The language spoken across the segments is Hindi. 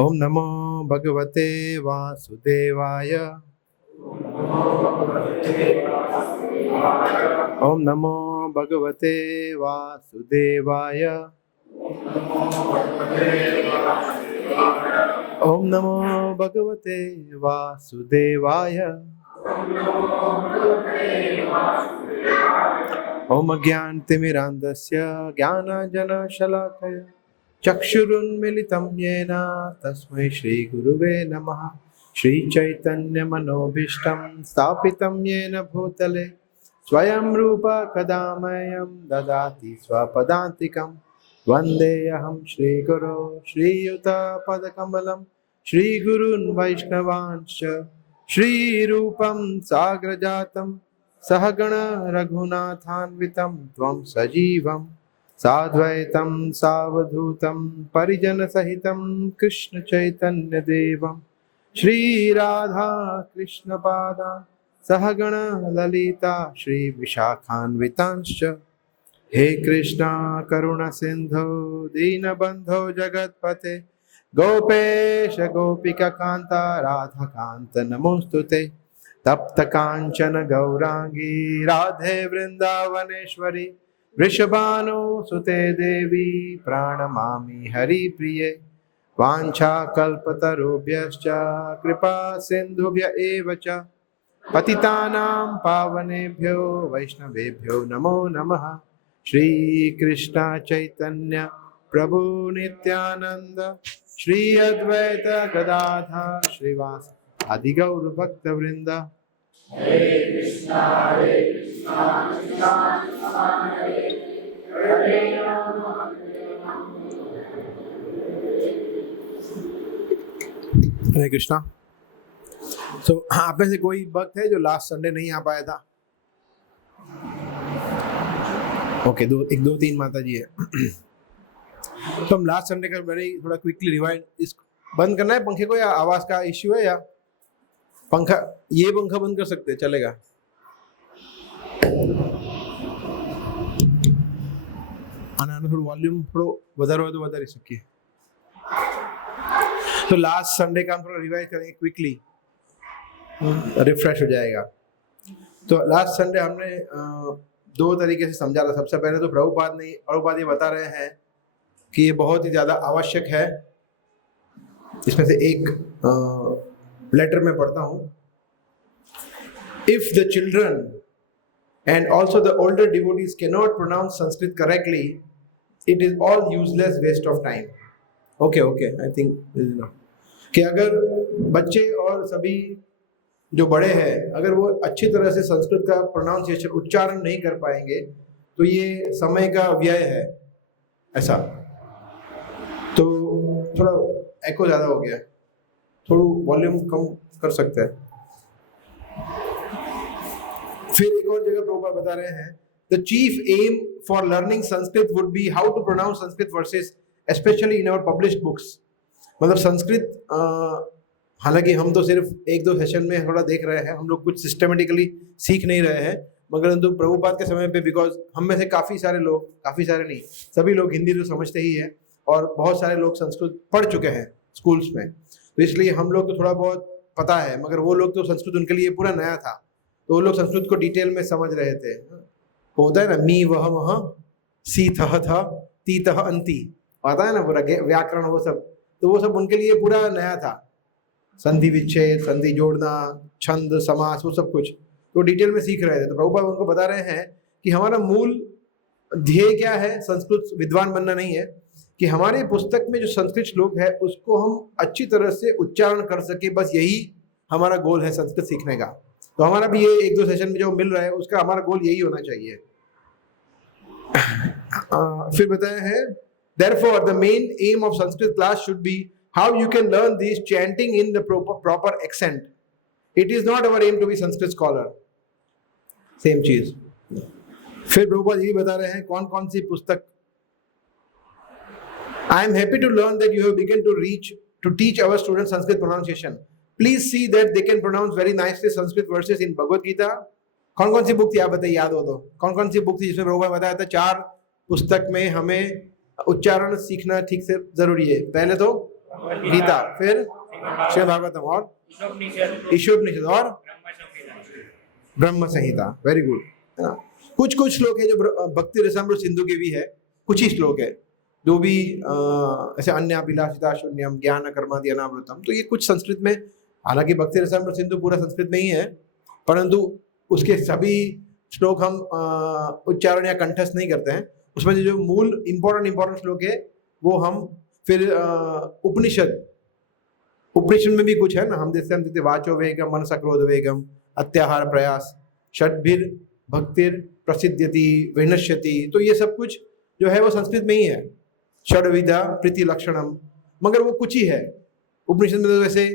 ओम नमो भगवते वासुदेवाय। ओम नमो भगवते वासुदेवाय। ओम नमो भगवते वासुदेवाय। ओम अज्ञानतिमिरान्धस्य ज्ञानाञ्जनशलाकया चक्षुरुन्मिलितं येन तस्मै श्रीगुरुवे नमः। श्रीचैतन्यमनोभीष्टं स्थापितं येन भूतले स्वयं रूप कदा मह्यं ददाति स्वपदान्तिकं। वन्देऽहं श्रीगुरो श्रीयुतपदकमलं श्रीगुरून् वैष्णवांश्च श्रीरूपं साग्रजातं सहगण रघुनाथान्वितं त्वं सजीवं साद्वैतं सावधूतं परिजनसहितं कृष्ण चैतन्यदेवं श्रीराधा कृष्णपादान् सहगण ललिता श्रीविशाखान्वितांश्च। हे कृष्णा करुणा सिंधो दीनबंधो जगत्पते गोपेश गोपिका कांता राधा कांत नमोस्तुते। तप्त कांचन गौरांगी राधे वृंदावनेश्वरी वृषभानुसुते देवी प्रणमामि हरिप्रिये। वाञ्छाकल्पतरुभ्यश्च कृपा सिन्धुभ्य एव च पतितानां पावनेभ्यो वैष्णवेभ्यो नमो नमः। श्री कृष्ण चैतन्य प्रभु नित्यानंद श्री अद्वैत गदाधर श्रीवास आदि गौर भक्त वृंद। हरे कृष्णा। तो आप में से कोई भक्त है जो लास्ट संडे नहीं आ पाया था? ओके, एक दो तीन माता जी है। तो हम लास्ट संडे का मैंने थोड़ा क्विकली रिवाइंड, इस बंद करना है पंखे को या आवाज का इश्यू है? या पंखा, ये पंखा बंद कर सकते हैं, चलेगा? थोड़ा वॉल्यूम थोड़ा વધારે હોય તો વધારી શકીએ। तो लास्ट संडे का हम थोड़ा रिवाइज करेंगे क्विकली, रिफ्रेश हो जाएगा। तो लास्ट संडे हमने दो तरीके से समझा था। सबसे पहले तो प्रभुपाद ये बता रहे हैं कि ये बहुत ही ज़्यादा आवश्यक है। इसमें से एक लेटर में पढ़ता हूँ। If the children and also the older devotees cannot pronounce Sanskrit correctly, it is all useless waste of time. Okay, I think कि अगर बच्चे और सभी जो बड़े हैं अगर वो अच्छी तरह से संस्कृत का प्रोनाउंसिएशन, उच्चारण नहीं कर पाएंगे तो ये समय का व्यय है। ऐसा तो थोड़ा एको ज़्यादा हो गया, थोड़ा वॉल्यूम कम कर सकते हैं। फिर एक और जगह प्रभुपाद बता रहे हैं, the chief aim for learning Sanskrit would be how to pronounce Sanskrit verses specially in our published books. मतलब संस्कृत, हालांकि हम तो सिर्फ एक दो सेशन में थोड़ा देख रहे हैं, हम लोग कुछ सिस्टमेटिकली सीख नहीं रहे हैं, मगर तो प्रभुपाद के समय पे, बिकॉज हम में से काफ़ी सारे नहीं, सभी लोग हिंदी तो समझते ही हैं और बहुत सारे लोग संस्कृत पढ़ चुके हैं स्कूल्स में, तो इसलिए हम लोग को थोड़ा बहुत पता है। मगर वो लोग तो संस्कृत उनके लिए पूरा नया था, तो वो लोग संस्कृत को डिटेल में समझ रहे थे। वो होता है ना, मी वह वह सी थह था ती तह अंति, आता है ना पूरा व्याकरण, वो सब, तो वो सब उनके लिए पूरा नया था। संधि विच्छेद, संधि जोड़ना, छंद, समास, वो सब कुछ तो डिटेल में सीख रहे थे। तो प्रभुपाद उनको बता रहे हैं कि हमारा मूल ध्येय क्या है, संस्कृत विद्वान बनना नहीं है, कि हमारी पुस्तक में जो संस्कृत श्लोक है उसको हम अच्छी तरह से उच्चारण कर सके, बस यही हमारा गोल है संस्कृत सीखने का। तो हमारा भी ये एक दो सेशन में जो मिल रहा है उसका हमारा गोल यही होना चाहिए। फिर बताया है, therefore the main aim of Sanskrit class should be how you can learn this chanting in the proper accent. It is not our aim to be Sanskrit scholar. Same चीज। फिर प्रभुपाद ये बता रहे हैं कौन कौन सी पुस्तक। I am happy to learn that you have begun to teach our students Sanskrit pronunciation. Please see that they can pronounce very nicely Sanskrit verses in Bhagavad Gita. कौन कौन सी बुक थी आप बताइए, याद हो तो? कौन कौन सी बुक थी जिसमें प्रभुपाद बताया था 4 पुस्तक में हमें उच्चारण सीखना ठीक से जरूरी है? पहले तो गीता, फिर श्रीमद् भागवतम, और ईशोपनिषद, और ब्रह्म संहिता। वेरी गुड, है ना। कुछ कुछ श्लोक है जो भक्ति रसामृत सिंधु के भी है, कुछ ही श्लोक है जो भी ऐसे अन्य अभिलाषिता शून्यम ज्ञान कर्मादि अनावृतम, तो ये कुछ संस्कृत में, हालांकि भक्ति रसामृत सिंधु पूरा संस्कृत में ही है, परंतु उसके सभी श्लोक हम उच्चारण या कंठस्थ नहीं करते हैं। उसमें जो मूल इंपॉर्टेंट श्लोक है वो हम फिर उपनिषद में भी कुछ है ना, हम जैसे वाचो वेगम मनसा क्रोध वेगम अत्याहार प्रयास षड्भिर भक्तिर प्रसिद्ध्यति विनश्यति, तो ये सब कुछ जो है वो संस्कृत में ही है। षड्विधा प्रीति लक्षणम, मगर वो कुछ ही है। उपनिषद में तो वैसे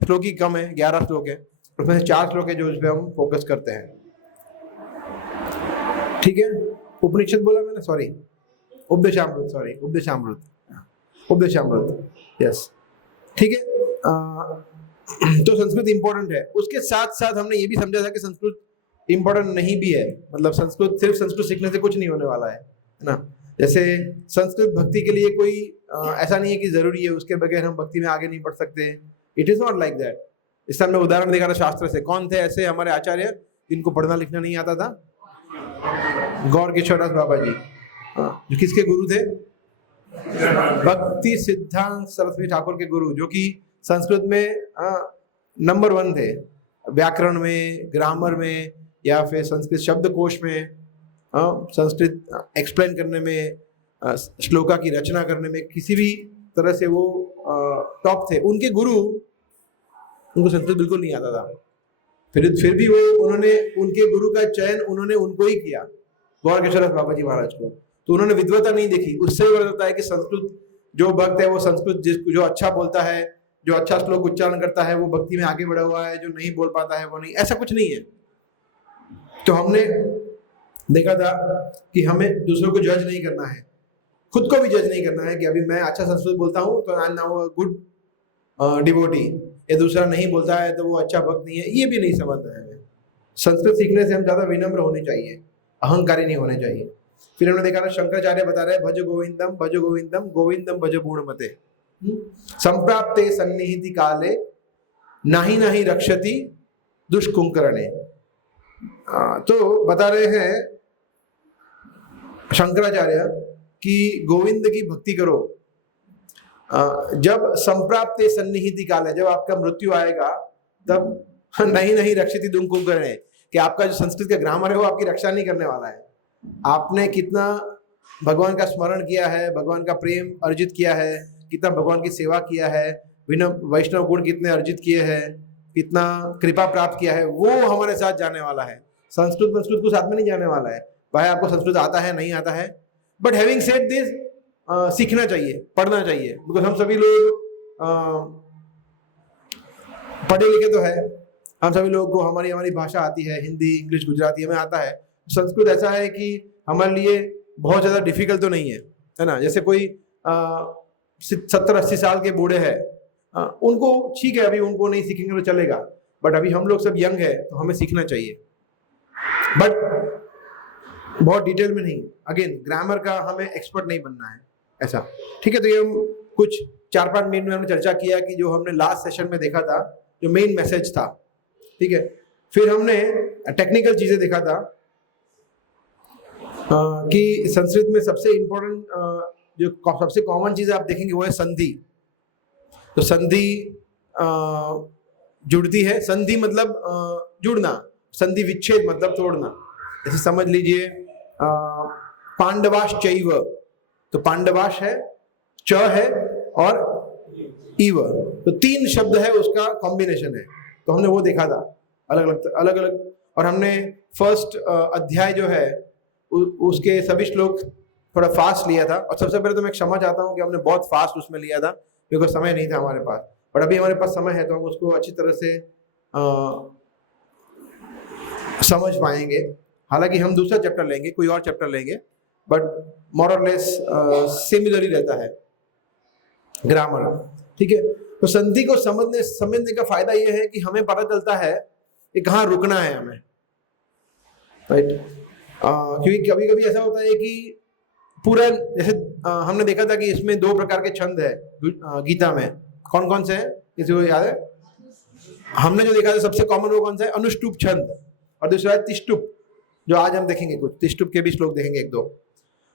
श्लोक ही कम है, 11 श्लोक है, उसमें से 4 श्लोक है जो उस पर हम फोकस करते हैं। ठीक है, उपनिषद बोला मैंने, सॉरी उपदेशामृत, यस, ठीक है। तो संस्कृत इंपॉर्टेंट है। उसके साथ साथ हमने ये भी समझा था कि संस्कृत इंपॉर्टेंट नहीं भी है, मतलब सिर्फ संस्कृत सीखने से कुछ नहीं होने वाला है ना। जैसे संस्कृत भक्ति के लिए कोई ऐसा नहीं है कि जरूरी है, उसके बगैर हम भक्ति में आगे नहीं बढ़ सकते। It is not like that. इस समय मैं उदाहरण देखा था शास्त्र से। कौन थे ऐसे हमारे आचार्य जिनको पढ़ना लिखना नहीं आता था? गौर किशोरदास बाबा जी, जो किसके गुरु थे? भक्ति सिद्धांत सरस्वती ठाकुर के गुरु, जो कि संस्कृत में नंबर 1 थे, व्याकरण में, ग्रामर में, या फिर संस्कृत शब्दकोश में, संस्कृत एक्सप्लेन करने में, श्लोका की रचना करने में, किसी भी तरह से वो टॉप थे। उनके गुरु, उनको संस्कृत बिल्कुल नहीं आता था, फिर भी उन्होंने उनके गुरु का चयन उन्होंने उनको ही किया, गौर किशोरदास बाबा जी महाराज को। तो उन्होंने विद्वता नहीं देखी। उससे ही पता है कि संस्कृत जो भक्त है वो संस्कृत जो अच्छा बोलता है, जो अच्छा श्लोक उच्चारण करता है, वो भक्ति में आगे बढ़ा हुआ है, जो नहीं बोल पाता है वो नहीं। ऐसा कुछ नहीं है। तो हमने देखा था कि हमें दूसरों को जज नहीं करना है, खुद को भी जज नहीं करना है कि अभी मैं अच्छा संस्कृत बोलता हूँ तो I am now a good devotee, या दूसरा नहीं बोलता है तो वो अच्छा भक्त नहीं है। ये भी नहीं समझना है। संस्कृत सीखने से हम ज्यादा विनम्र होने चाहिए, अहंकारी नहीं होने चाहिए। फिर हमने देखा था शंकराचार्य बता रहे भज गोविंदम गोविंदम भज गुणमते संप्राप्ते सन्निहिति काले नाही रक्षति दुष्कुंकरणे। तो बता रहे हैं शंकराचार्य कि गोविंद की भक्ति करो जब संप्राप्ते सन्निहिति काले, जब आपका मृत्यु आएगा तब नहीं रक्षति दुष्कुंकरणे, कि आपका जो संस्कृत का ग्रामर है वो आपकी रक्षा नहीं करने वाला है। आपने कितना भगवान का स्मरण किया है, भगवान का प्रेम अर्जित किया है, कितना भगवान की सेवा किया है, वैष्णव गुण कितने अर्जित किए हैं, कितना कृपा प्राप्त किया है, वो हमारे साथ जाने वाला है। संस्कृत को साथ में नहीं जाने वाला है। भाई आपको संस्कृत आता है नहीं आता है, बट हैविंग सेड दिस सीखना चाहिए, पढ़ना चाहिए। बिकॉज हम सभी लोग पढ़े लिखे तो है, हम सभी लोगों को हमारी भाषा आती है, हिंदी इंग्लिश गुजराती हमें आता है। संस्कृत ऐसा है कि हमारे लिए बहुत ज़्यादा डिफिकल्ट तो नहीं है ना। जैसे कोई 70-80 साल के बूढ़े हैं, उनको ठीक है, अभी उनको नहीं सीखेंगे तो चलेगा, बट अभी हम लोग सब यंग है तो हमें सीखना चाहिए, बट बहुत डिटेल में नहीं। अगेन ग्रामर का हमें एक्सपर्ट नहीं बनना है, ऐसा, ठीक है। तो ये हम कुछ 4-5 मिनट में हमने चर्चा किया कि जो हमने लास्ट सेशन में देखा था, जो मेन मैसेज था, ठीक है। फिर हमने टेक्निकल चीजें देखा था कि संस्कृत में सबसे इम्पोर्टेंट जो सबसे कॉमन चीज आप देखेंगे वो है संधि। तो संधि जुड़ती है, संधि मतलब जुड़ना, संधि विच्छेद मतलब तोड़ना। जैसे समझ लीजिए पांडवाश चैव, तो पांडवाश है, च है और इव, तो 3 शब्द है, उसका कॉम्बिनेशन है। तो हमने वो देखा था अलग अलग। और हमने फर्स्ट अध्याय जो है उसके सभी श्लोक थोड़ा फास्ट लिया था। और सबसे पहले तो मैं क्षमा चाहता हूँ कि हमने बहुत फास्ट उसमें लिया था, क्योंकि समय नहीं था हमारे पास। बट अभी हमारे पास समय है तो हम उसको अच्छी तरह से समझ पाएंगे। हालांकि हम दूसरा चैप्टर लेंगे, कोई और चैप्टर लेंगे, बट मोर और लेस सिमिलर ही रहता है ग्रामर, ठीक है। तो संधि को समझने का फायदा यह है कि हमें पता चलता है कि कहाँ रुकना है हमें, राइट। क्योंकि कभी कभी ऐसा होता है कि पूरा, जैसे हमने देखा था कि इसमें 2 प्रकार के छंद है गीता में, कौन कौन से हैं, किसी को याद है? हमने जो देखा था सबसे कॉमन वो कौन सा है? अनुष्टुप छंद, और दूसरा है तिष्टुप, जो आज हम देखेंगे, कुछ तिष्टुप के भी श्लोक देखेंगे एक दो।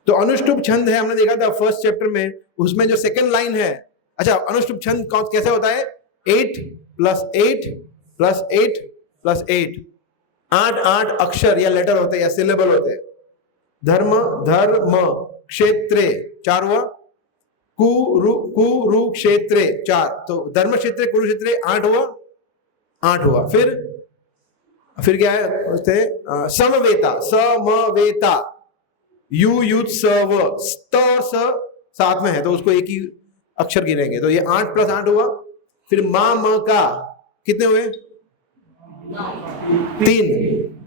तो अनुष्टुप छंद है, हमने देखा था फर्स्ट चैप्टर में, उसमें जो सेकंड लाइन है, अच्छा अनुष्टुप छंद कैसे होता है? 8 + 8 + 8 + 8, 8 अक्षर या लेटर होते हैं या सिलेबल होते हैं। धर्म धर्म क्षेत्रे 4 हुआ, कुरुक्षेत्रे 4, तो धर्म क्षेत्रे कुरुक्षेत्रे 8 हुआ, 8 हुआ। फिर क्या है? समवेता, समवेता, युत्सव, स्त स साथ में है तो उसको एक ही अक्षर गिनेंगे, तो ये 8 + 8 हुआ। फिर म का कितने हुए? 3।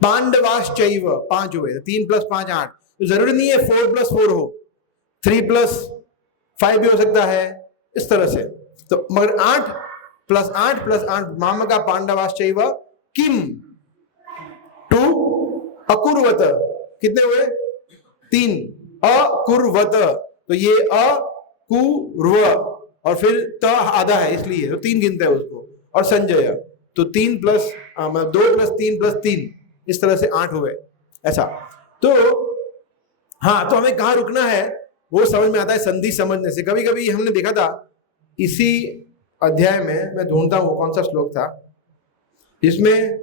पांडवाश्चैव 5 हुए, 3 + 5 8। तो जरूरी नहीं है 4 + 4 हो, 3 + 5 भी हो सकता है, इस तरह से। तो मगर 8 + 8 + 8 माम का पांडवाश्चैव किम टू अकुर्वत, कितने हुए? 3। अकुर्वत, तो ये अकुर्व और फिर त आधा है इसलिए तो 3 गिनते हैं उसको, और संजय, तो 3 + 2 + 3 + 3, इस तरह से 8 हुए, ऐसा। तो हाँ, तो हमें कहाँ रुकना है वो समझ में आता है संधि समझने से। कभी कभी हमने देखा था इसी अध्याय में, मैं ढूंढता हूँ कौन सा श्लोक था जिसमें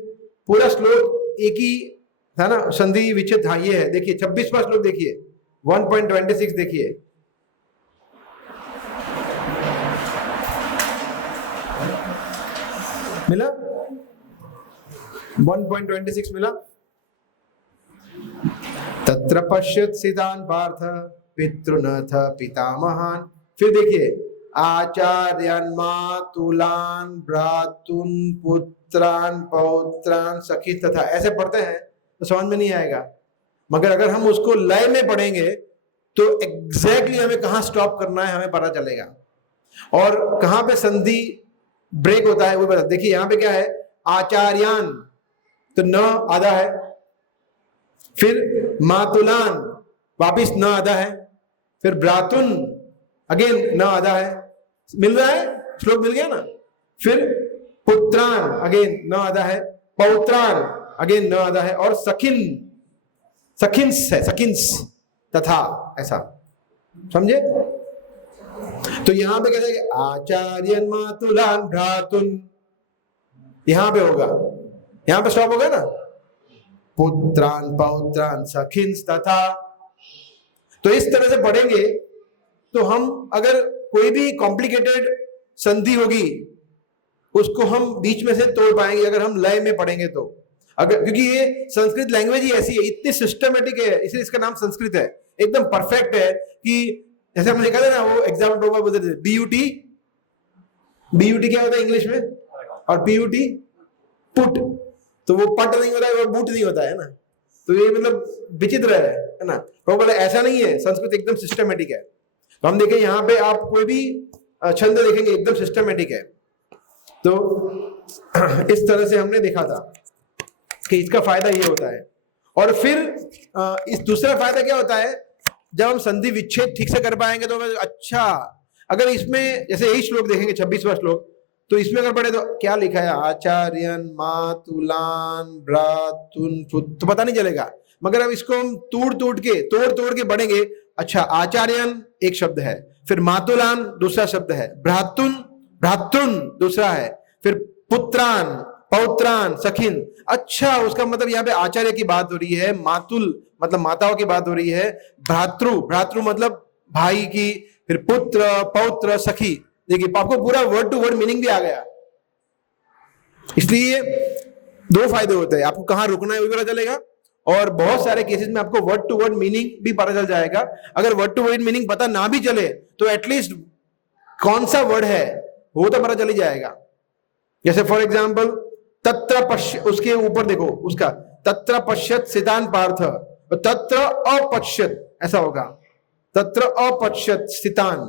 पूरा श्लोक एक ही था ना, संधि विच्छेद। हाँ ये है, देखिए 26वां श्लोक देखिए, 1.26 देखिए, मिला? 1.26 मिला। तत्र पश्यत सिद्धान पार्थ पितृनथ पितामहान। फिर देखिए, आचार्यान मातुलान भ्रातुन पुत्रान पौत्रान सखी तथा, ऐसे पढ़ते हैं तो समझ में नहीं आएगा, मगर अगर हम उसको लय में पढ़ेंगे तो एग्जैक्टली हमें कहाँ स्टॉप करना है हमें पता चलेगा, और कहाँ पे संधि ब्रेक होता है वो बता। देखिए यहाँ पे क्या है? आचार्यान, तो न आधा है, फिर मातुलान वापिस न आधा है, फिर भ्रातुन अगेन न आधा है, मिल रहा है, श्लोक मिल गया ना। फिर पुत्रान अगेन न आधा है, पौत्रान अगेन न आधा है, और सखिन, सखिंस है, सखिंस तथा, ऐसा समझे? तो यहां पे कैसे? आचार्यन मातुलान भ्रातुन, यहां पे होगा, यहां पे स्टॉप होगा ना, पुत्रान पौत्रान सखिंस तथा। तो इस तरह से पढ़ेंगे तो हम, अगर कोई भी कॉम्प्लिकेटेड संधि होगी उसको हम बीच में से तोड़ पाएंगे अगर हम लय में पढ़ेंगे तो। अगर, क्योंकि ये संस्कृत लैंग्वेज ही ऐसी है, इतनी सिस्टमेटिक है, इसलिए इसका नाम संस्कृत है, एकदम परफेक्ट है। कि जैसे हमने देखा था ना, वो एग्जाम्पल बोलते थे बीयूटी, बीयूटी क्या होता है इंग्लिश में, और पीयूटी पुट, तो वो पट नहीं होता है, वो बूट नहीं होता है ना। तो ये मतलब विचित्र है ना, प्रॉपर ऐसा नहीं है, संस्कृत एकदम सिस्टमेटिक है। तो हम देखें यहाँ पे आप कोई भी छंद देखेंगे एकदम सिस्टमेटिक है। तो इस तरह से हमने देखा था कि इसका फायदा ये होता है। और फिर इस दूसरा फायदा क्या होता है, जब हम संधि विच्छेद ठीक से कर पाएंगे तो अच्छा, अगर इसमें जैसे यही श्लोक देखेंगे 26वां श्लोक, तो इसमें अगर पढ़े तो क्या लिखा है? आचार्यन मातुलान भ्रातुन, तो पता नहीं चलेगा। मगर अब इसको हम तोड़ तोड़ के पढ़ेंगे, अच्छा आचार्यन एक शब्द है, फिर मातुलान दूसरा शब्द है, भ्रातुन भ्रातुन दूसरा है, फिर पुत्रान पौत्रान सखिन, अच्छा उसका मतलब यहाँ पे आचार्य की बात हो रही है, मातुल मतलब माताओं की बात हो रही है, भ्रातृ भ्रातृ मतलब भाई की, फिर पुत्र पौत्र सखी। देखिए आपको पूरा वर्ड टू वर्ड मीनिंग भी आ गया। इसलिए 2 फायदे होते हैं, आपको कहां रुकना है वो भी पता चलेगा, और बहुत सारे केसेस में आपको वर्ड टू वर्ड मीनिंग भी पता चल जाएगा। अगर वर्ड टू वर्ड मीनिंग पता ना भी चले तो एटलीस्ट कौन सा वर्ड है वो तो पता चल ही जाएगा। जैसे फॉर एग्जाम्पल तत्र पश्य, उसके ऊपर देखो उसका, तत्र पश्यत सितान पार्थ, तत्र अपश्यत ऐसा होगा, तत्र अपश्यत स्थितान,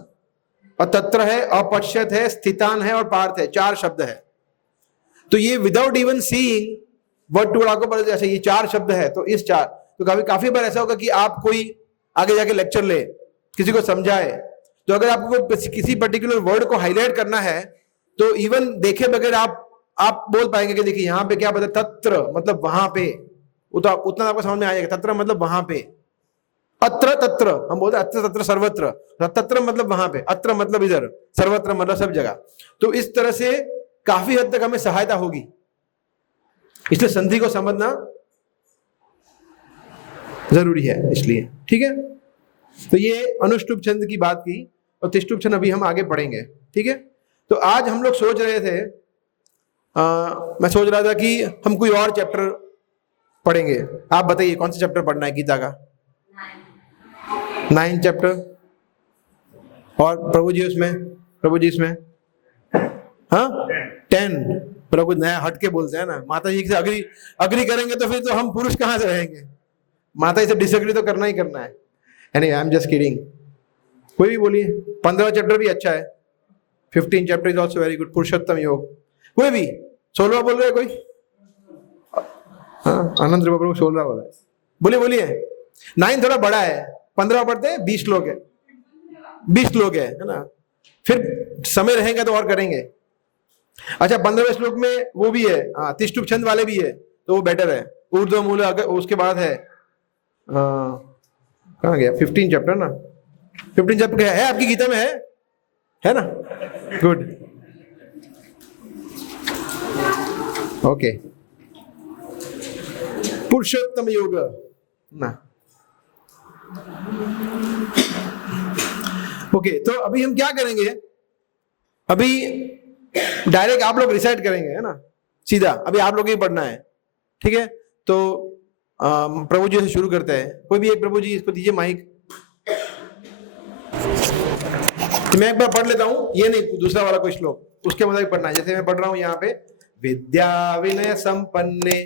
और तत्र है, अपश्यत है, स्थितान है और पार्थ है, 4 शब्द है। तो ये without even seeing word to word आपको पता, जैसे ये 4 शब्द है तो इस 4, तो काफी बार ऐसा होगा कि आप कोई आगे जाके लेक्चर ले, किसी को समझाए, तो अगर आपको किसी पर्टिकुलर वर्ड को हाईलाइट करना है तो इवन देखे बगैर आप बोल पाएंगे कि देखिए यहाँ पे क्या बता, तत्र मतलब वहां पे, उतना आपको समझ में आ जाएगा। तत्र मतलब वहां पे, अत्र तत्र हम बोलते हैं, अत्र तत्र सर्वत्र, तत्र मतलब वहां पे, अत्र मतलब इधर, सर्वत्र मतलब सब जगह। तो इस तरह से काफी हद तक हमें सहायता होगी, इसलिए संधि को समझना जरूरी है इसलिए। ठीक है, तो ये अनुष्टुप छंद की बात की, और तिष्टुप छंद अभी हम आगे पढ़ेंगे। ठीक है, तो आज हम लोग सोच रहे थे, मैं सोच रहा था कि हम कोई और चैप्टर पढ़ेंगे। आप बताइए कौन सा चैप्टर पढ़ना है गीता का? 9 चैप्टर। और प्रभु जी उसमें, प्रभु जी इसमें हाँ 10। पर कुछ नया हट के बोलते हैं ना, माता जी से अग्री करेंगे तो फिर तो हम पुरुष कहाँ से रहेंगे, माता जी से डिसएग्री तो करना ही करना है। Anyway, I am just kidding. कोई भी बोलिए। 15 चैप्टर भी अच्छा है, 15 chapter is also very good. Purushottam Yog, कोई भी 16 बोल रहे कोई? हाँ, आनंद प्रभु 16 बोला है, बोलिए बोलिए। 9 थोड़ा बड़ा है, 15 पढ़ते हैं, 20 लोग है, 20 लोग है ना, फिर समय रहेगा तो और करेंगे। अच्छा, 15वें श्लोक में वो भी है, तिष्टुप छंद वाले भी है, तो वो बेटर है। ऊर्ध्व मूल अगर उसके बाद है, कहाँ गया? 15 चैप्टर ना, 15 चैप्टर है आपकी गीता में, है ना? Good, okay. पुरुषोत्तम योग ना, ओके। तो अभी हम क्या करेंगे, अभी डायरेक्ट आप लोग रिसाइट करेंगे, है ना, सीधा अभी आप लोग ही पढ़ना है। ठीक है, तो प्रभु जी से शुरू करते हैं। कोई भी एक प्रभु जी इसको दीजिए माइक। तो मैं एक बार पढ़ लेता हूँ, ये नहीं दूसरा वाला कोई श्लोक, उसके मुताबिक पढ़ना है। जैसे मैं पढ़ रहा हूँ यहाँ पे, विद्या विनय संपन्ने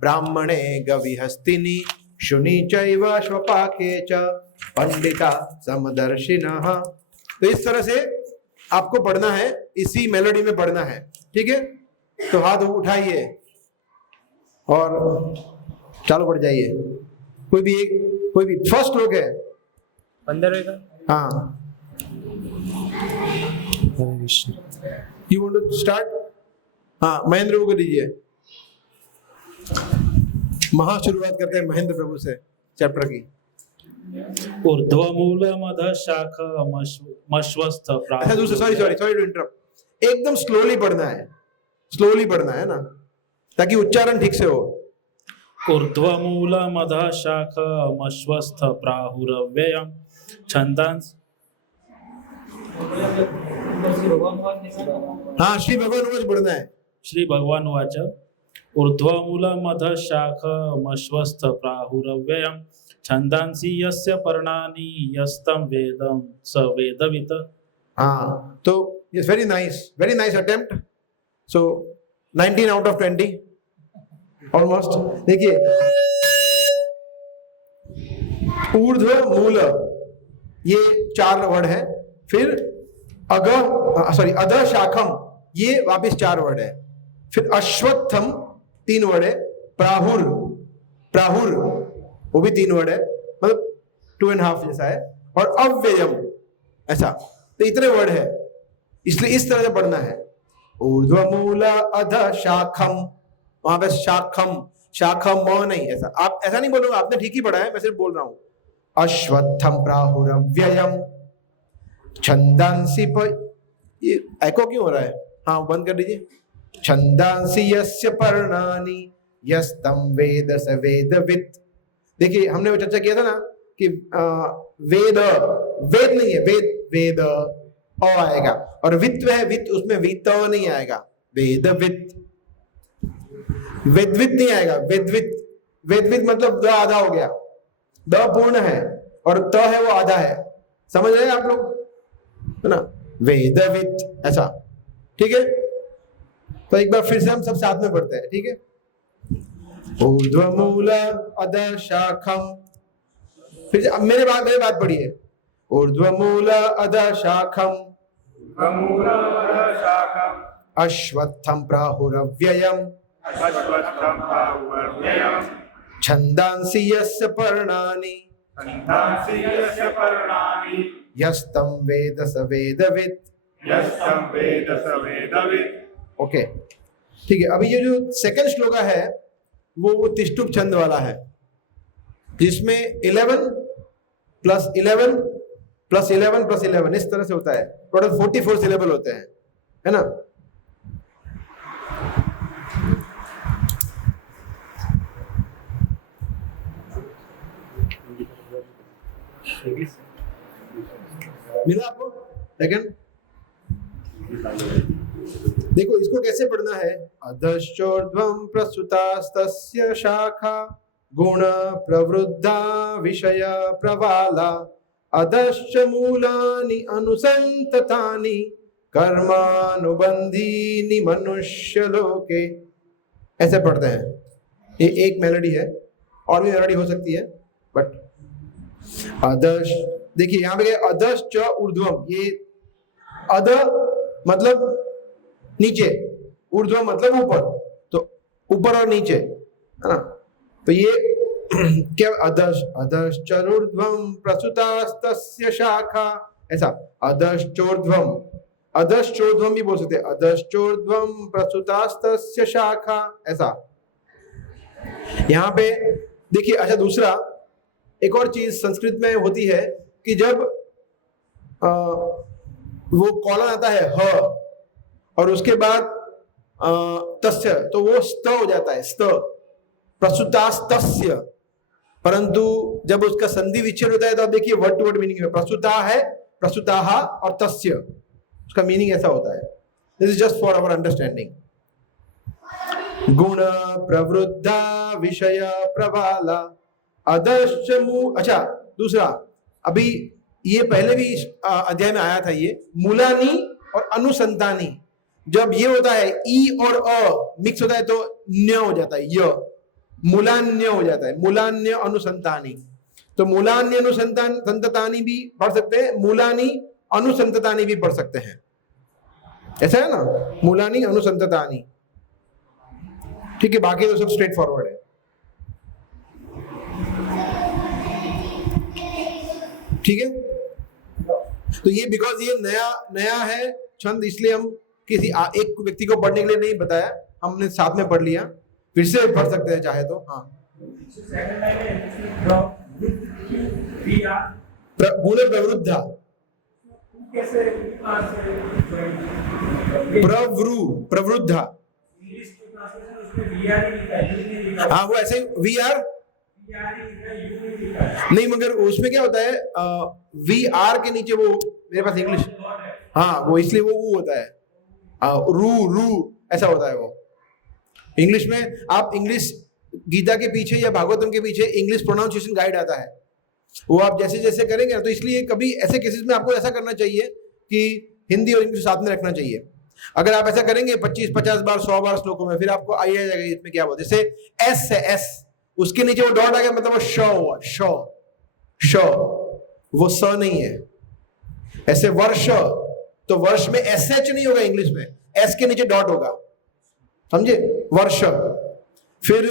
ब्राह्मणे गविहस्तिनि शुनि चैव श्वपाके च पंडिता समदर्शिनः। तो इस तरह से आपको पढ़ना है, इसी मेलोडी में पढ़ना है। ठीक है, तो हाथ उठाइए और चालू पढ़ जाइए। कोई भी फर्स्ट श्लोक है 15 का। हाँ, यू वांट टू स्टार्ट? हाँ, महेंद्र प्रभु को दीजिए। महा शुरुआत करते हैं महेंद्र प्रभु से चैप्टर की। ऊर्ध्वमूलमधः शाखमश्वस्थ अच्छा, दूसरा, सॉरी टू इंटरप्ट। एकदम स्लोली पढ़ना है, स्लोली पढ़ना है ना, ताकि उच्चारण ठीक से हो। ऊर्ध्वमूलमधः शाखमश्वस्थ प्राहुरव्ययम् छन्दांसि। हाँ, श्री भगवान वाच पढ़ना है। श्री भगवान उवाच ऊर्ध्वमूलमधः शाखमश्वस्थ प्राहुरव्ययम् छन्दांसि यस्य पर्णानि यस्तं वेदं स वेदवित्। हाँ, तो it's very nice attempt. So 19 out of 20 almost. देखिए, ऊर्ध्व मूल ये 4 वर्ड है, फिर अध शाखम ये वापिस 4 वर्ड है, फिर अश्वत्थम 3 वर्ड है, प्राहुर वो भी 3 वर्ड है, मतलब 2.5 जैसा है, और अव्ययम ऐसा, तो इतने वर्ड है, इसलिए इस तरह से पढ़ना है। ऊर्ध्वमूल अध शाखम, वहां पे शाखम म नहीं, ऐसा आप ऐसा नहीं बोलोगे, आपने ठीक ही पढ़ा है, मैं सिर्फ बोल रहा हूं। अश्वत्थम प्राहुरव्ययम छंदांसि ये एको क्यों हो रहा है? हाँ, बंद कर दीजिए। छंदांसि यस्य पर्णानि यस्तं वेद स वेदवित्। देखिए, हमने वो चर्चा किया था ना कि वेद नहीं है, वेद अ आएगा, और वित्त है, वित्त उसमें वित्त नहीं आएगा, वेदवित्। वेदवित् नहीं आएगा, वेदवित् मतलब द आधा हो गया, द पूर्ण है और त है वो आधा है। समझ रहे हैं आप लोग, है ना? वेदवित् ऐसा। ठीक है, तो एक बार फिर से हम सब साथ में पढ़ते हैं। ठीक है, ऊर्ध्वमूल अधः शाखम, फिर से मेरे बात पढ़िए। ऊर्ध्वमूल अधः शाखम अश्वत्थम प्राहुरव्ययम् छन्दांसि यस्य पर्णानि यस्तं वेद स वेदवित्। यस्तं वेद स वेदवित्। ओके, ठीक है। अभी ये जो सेकंड श्लोका है वो तिष्टुप छंद वाला है, जिसमें 11 प्लस 11 प्लस 11 प्लस 11 इस तरह से होता है। टोटल 44 सिलेबल होते हैं, है ना। मिला आपको सेकंड? देखो इसको कैसे पढ़ना है। अधश्चोर्ध्वं प्रसुतास्तस्य शाखा गुण प्रवृद्धा विषय प्रवाला अधश्च मूलानि अनुसंततानि कर्मानुबंधीनि मनुष्य लोके। ऐसे पढ़ते हैं। ये एक मेलोडी है, और भी मेलोडी हो सकती है, बट अधश, देखिए यहाँ पे अधश्च ऊर्ध्वम, ये अध मतलब नीचे, ऊर्ध्वम मतलब ऊपर, तो ऊपर और नीचे, है ना। तो ये क्या, अधश्चोर्ध्वं प्रसुतास्तस्य शाखा, ऐसा अधश्चोर्ध्वं, अधश्चोर्ध्वं भी बोल सकते हैं, अधश्चोर्ध्वं प्रसुतास्तस्य शाखा, ऐसा। यहाँ पे देखिए, अच्छा दूसरा एक और चीज संस्कृत में होती है कि जब वो कॉलन आता है ह और उसके बाद तस्य, तो वो स्त हो जाता है, स्त, प्रसुतास्तस्य। परंतु जब उसका संधि विच्छेद होता है तो आप देखिए वर्ड टू वर्ड मीनिंग में प्रसुता है, प्रसुताः और तस्य, उसका मीनिंग ऐसा होता है। This is just for our understanding. गुण प्रवृद्धा विषय प्रवाला अधश्च मू, अच्छा दूसरा, अभी ये पहले भी अध्याय में आया था, ये मूलानी और अनुसंतानी। जब ये होता है ई और अ मिक्स होता है तो न्य हो जाता है, य, मूलान्य हो जाता है, मूलान्य अनुसंतानी। तो मूलान्य अनुसंतान संततानी भी पढ़ सकते हैं, मूलानी अनुसंततानी भी पढ़ सकते हैं, ऐसा है ना, मूलानी अनुसंततानी। ठीक है, बाकी तो सब स्ट्रेट फॉरवर्ड है। ठीक है, तो ये बिकॉज ये नया है छंद, इसलिए हम किसी एक व्यक्ति को पढ़ने के लिए नहीं बताया, हमने साथ में पढ़ लिया। फिर से पढ़ सकते हैं चाहे तो। हाँ, गुण प्रवृद्धा, प्रवृद्धा, हाँ वो ऐसे वी आर नहीं, मगर उसमें क्या होता है, वी आर के नीचे वो, मेरे पास इंग्लिश, हाँ वो इसलिए वो होता है, रू ऐसा होता है वो इंग्लिश में। आप इंग्लिश गीता के पीछे या भागवतम के पीछे इंग्लिश प्रोनाउंसिएशन गाइड आता है, वो आप जैसे जैसे करेंगे ना, तो इसलिए कभी ऐसे केसेस में आपको ऐसा करना चाहिए कि हिंदी और इंग्लिश साथ में रखना चाहिए। अगर आप ऐसा करेंगे 25-50 बार 100 बार श्लोकों में, फिर आपको आइए जाएगा इसमें क्या बोलते, जैसे एस है, एस उसके नीचे वो डॉट आ गया, मतलब वो श हुआ, श, वो स नहीं है। ऐसे वर्ष, तो वर्ष में एस एच नहीं होगा, इंग्लिश में एस के नीचे डॉट होगा, समझे, वर्ष। फिर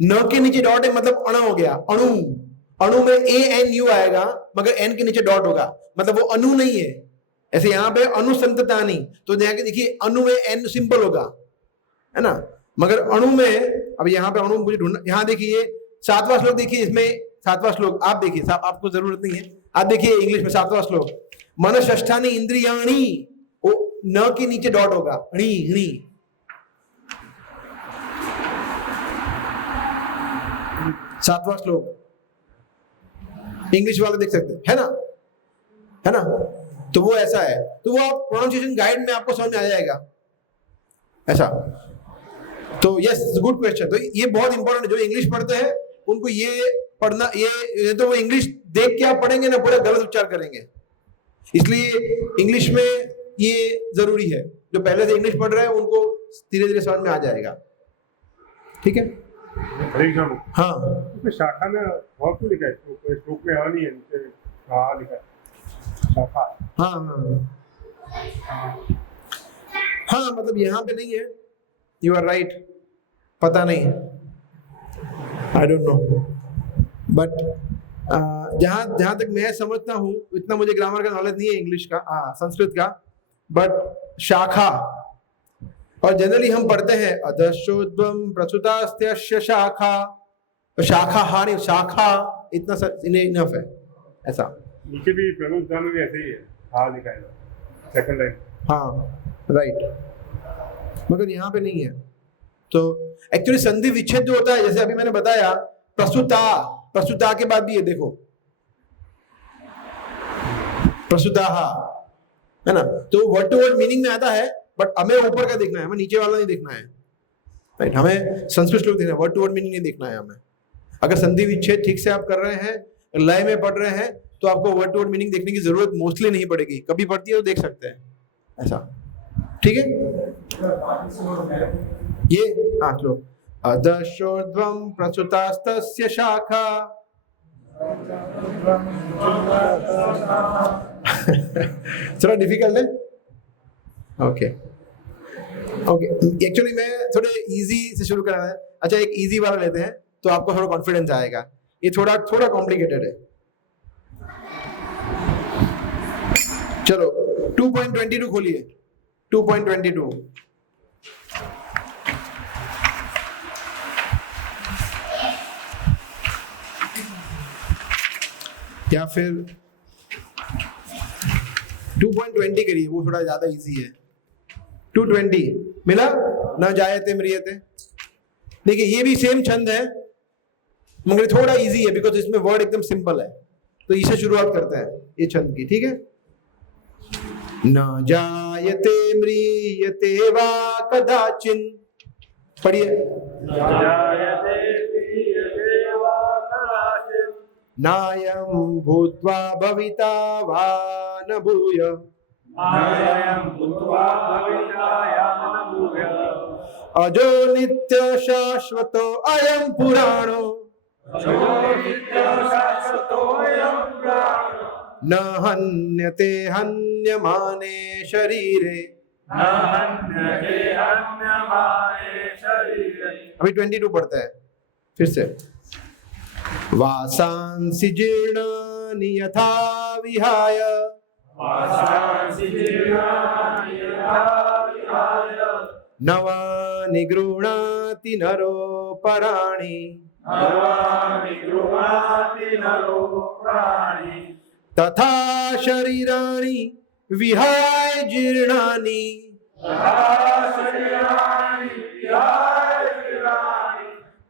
न के नीचे डॉट है, मतलब अण हो गया, अणु, अणु में ए एन यू आएगा, मगर एन के नीचे डॉट होगा, मतलब वो अणु नहीं है। ऐसे यहाँ पे अनुसंततानी, तो देखिए अणु में एन सिंपल होगा, है ना, मगर अणु में, अब यहाँ पे अणु मुझे ढूंढना, यहाँ देखिए 7वां श्लोक, देखिए इसमें 7वां श्लोक आप देखिए, आपको जरूरत नहीं है, आप देखिए इंग्लिश में 7वां श्लोक, मन षष्ठानि इंद्रियाणि, वो न के नीचे डॉट होगा, णी णी। 7वां श्लोक इंग्लिश वाले देख सकते हैं, है ना, तो वो ऐसा है, तो वो आप प्रोनाउंसिएशन गाइड में आपको समझ में आ जाएगा ऐसा। तो यस, गुड क्वेश्चन। तो ये बहुत इंपॉर्टेंट है, जो इंग्लिश पढ़ते हैं उनको ये पढ़ना, ये तो वो इंग्लिश देख के आप पढ़ेंगे ना, पूरा गलत उच्चार करेंगे, इसलिए इंग्लिश में ये जरूरी है। जो पहले से इंग्लिश पढ़ रहे हैं उनको धीरे धीरे समझ में आ जाएगा। ठीक है, हाँ, तो शाखा में और क्यों लिखा है, श्लोक में नहीं है, नीचे लिखा है शाखा। हाँ, मतलब यहाँ पे नहीं है, यू आर राइट, पता नहीं, आई डोंट नो, बट जहां जहां तक मैं समझता हूँ, इतना मुझे ग्रामर का नॉलेज नहीं है इंग्लिश का, संस्कृत का, बट शाखा, और जनरली हम पढ़ते हैं अधश्चोद्वम प्रसुतास्त्य शाखा, तो शाखा हा नहीं, शाखा इतना इनफ है, ऐसा। नीचे भी प्रवेश द्वार में भी ऐसे ही है, हाँ लिखा है सेकंड लाइन। हाँ राइट, मगर यहाँ पे नहीं है। तो एक्चुअली संधि विच्छेद जो होता है, जैसे अभी मैंने बताया प्रसुता, प्रसुता के बाद भी ये देखो प्रसुता है ना, तो वर्ड टू वर्ड मीनिंग में आता है, बट हमें ऊपर का देखना है, हमें नीचे वाला नहीं देखना है, राइट। हमें संस्कृत श्लोक देखना है, वर्ड टू वर्ड मीनिंग नहीं देखना है हमें। अगर संधि विच्छेद ठीक से आप कर रहे हैं, लय में पढ़ रहे हैं, तो आपको वर्ड टू वर्ड मीनिंग देखने की जरूरत मोस्टली नहीं पड़ेगी, कभी पड़ती है तो देख सकते हैं, ऐसा, ठीक है। ये श्लोक अधश्चोर्ध्वं प्रसुतास्तस्य शाखा थोड़ा डिफिकल्ट है, ओके ओके। एक्चुअली मैं थोड़े इजी से शुरू कराना है। अच्छा, एक इजी वाला लेते हैं तो आपको थोड़ा कॉन्फिडेंस आएगा, ये थोड़ा कॉम्प्लिकेटेड है। चलो 2.22 खोलिए, 2.22 या फिर 2.20 करिए, वो थोड़ा ज्यादा इजी है। 220 मिला, न जायते म्रियते। देखिए ये भी सेम छंद है, मगर थोड़ा इजी है बिकॉज इसमें वर्ड एकदम सिंपल है, तो इसे शुरुआत करते हैं ये छंद की, ठीक है। न जायते म्रियते वा कदाचिन, पढ़िए। नायं भूत्वा भविता वा न भूय, अजो नित्य शाश्वतो अयं पुराणो, न हन्यते हन्यमाने शरीरे। अभी 22 पढ़ते हैं फिर से। वासांसि जीर्णानि यथा विहाय, नवानि गृह्णाति नरोपराणि, तथा शरीराणि विहाय जीर्णानि,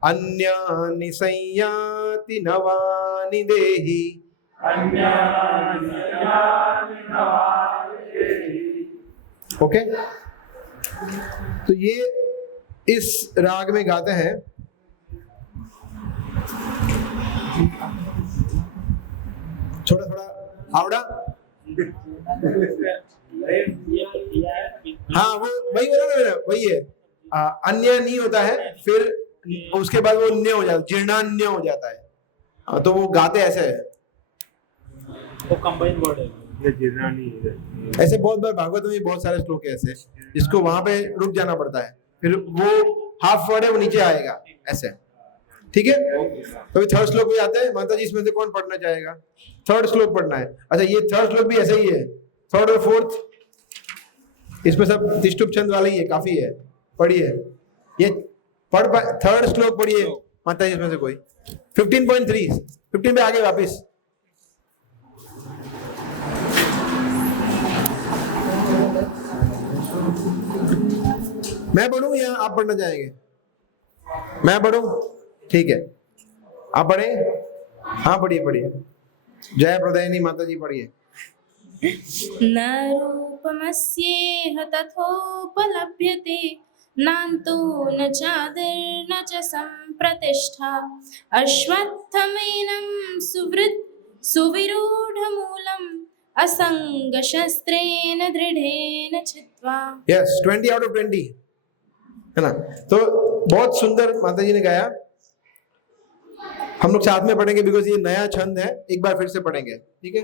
अन्यानि संयाति नवानि देहि। ओके, तो ये इस राग में गाते हैं। थोड़ा थोड़ा हावड़ा, हाँ वो वही बोला ना, वही है। अन्य नहीं होता है, फिर उसके बाद वो न्य हो जाता है, जीर्णान्य हो जाता है। तो वो गाते ऐसे है, वो कंबाइन वर्ड है, ये जीर्णानी है। ऐसे बहुत बार भागवत में भी बहुत सारे श्लोक है ऐसे, जिसको वहां पे रुक जाना पड़ता है, फिर वो हाफ वर्ड है वो नीचे आएगा ऐसे, ठीक है। तो थर्ड श्लोक पे आते हैं। माता जी इसमें से कौन पढ़ना चाहेगा? थर्ड श्लोक पढ़ना है। अच्छा, ये थर्ड श्लोक भी ऐसे ही है, थर्ड और फोर्थ इसमें सब तिष्टुप छंद वाला ही है, काफी है। पढ़िए, ये पढ़ थर्ड श्लोक पढ़िए माता जी इसमें से कोई। 15.3 15 पे आगे वापिस। मैं पढ़ूं या आप पढ़ना चाहेंगे? मैं पढ़ूं, ठीक है, आप पढ़े। हाँ पढ़िए पढ़िए, जय प्रदायिनी माता जी पढ़िए। न रूपमस्येह तथोपलभ्यते, नान्तो न चादिर्न च सम्प्रतिष्ठा, अश्वत्थमेनं सुविरूढमूलम् असंगशस्त्रेण दृढ़ेन छित्त्वा। यस, 20 out of 20 है ना। तो बहुत सुंदर माता जी ने गाया। हम लोग साथ में पढ़ेंगे बिकॉज ये नया छंद है। एक बार फिर से पढ़ेंगे, ठीक है।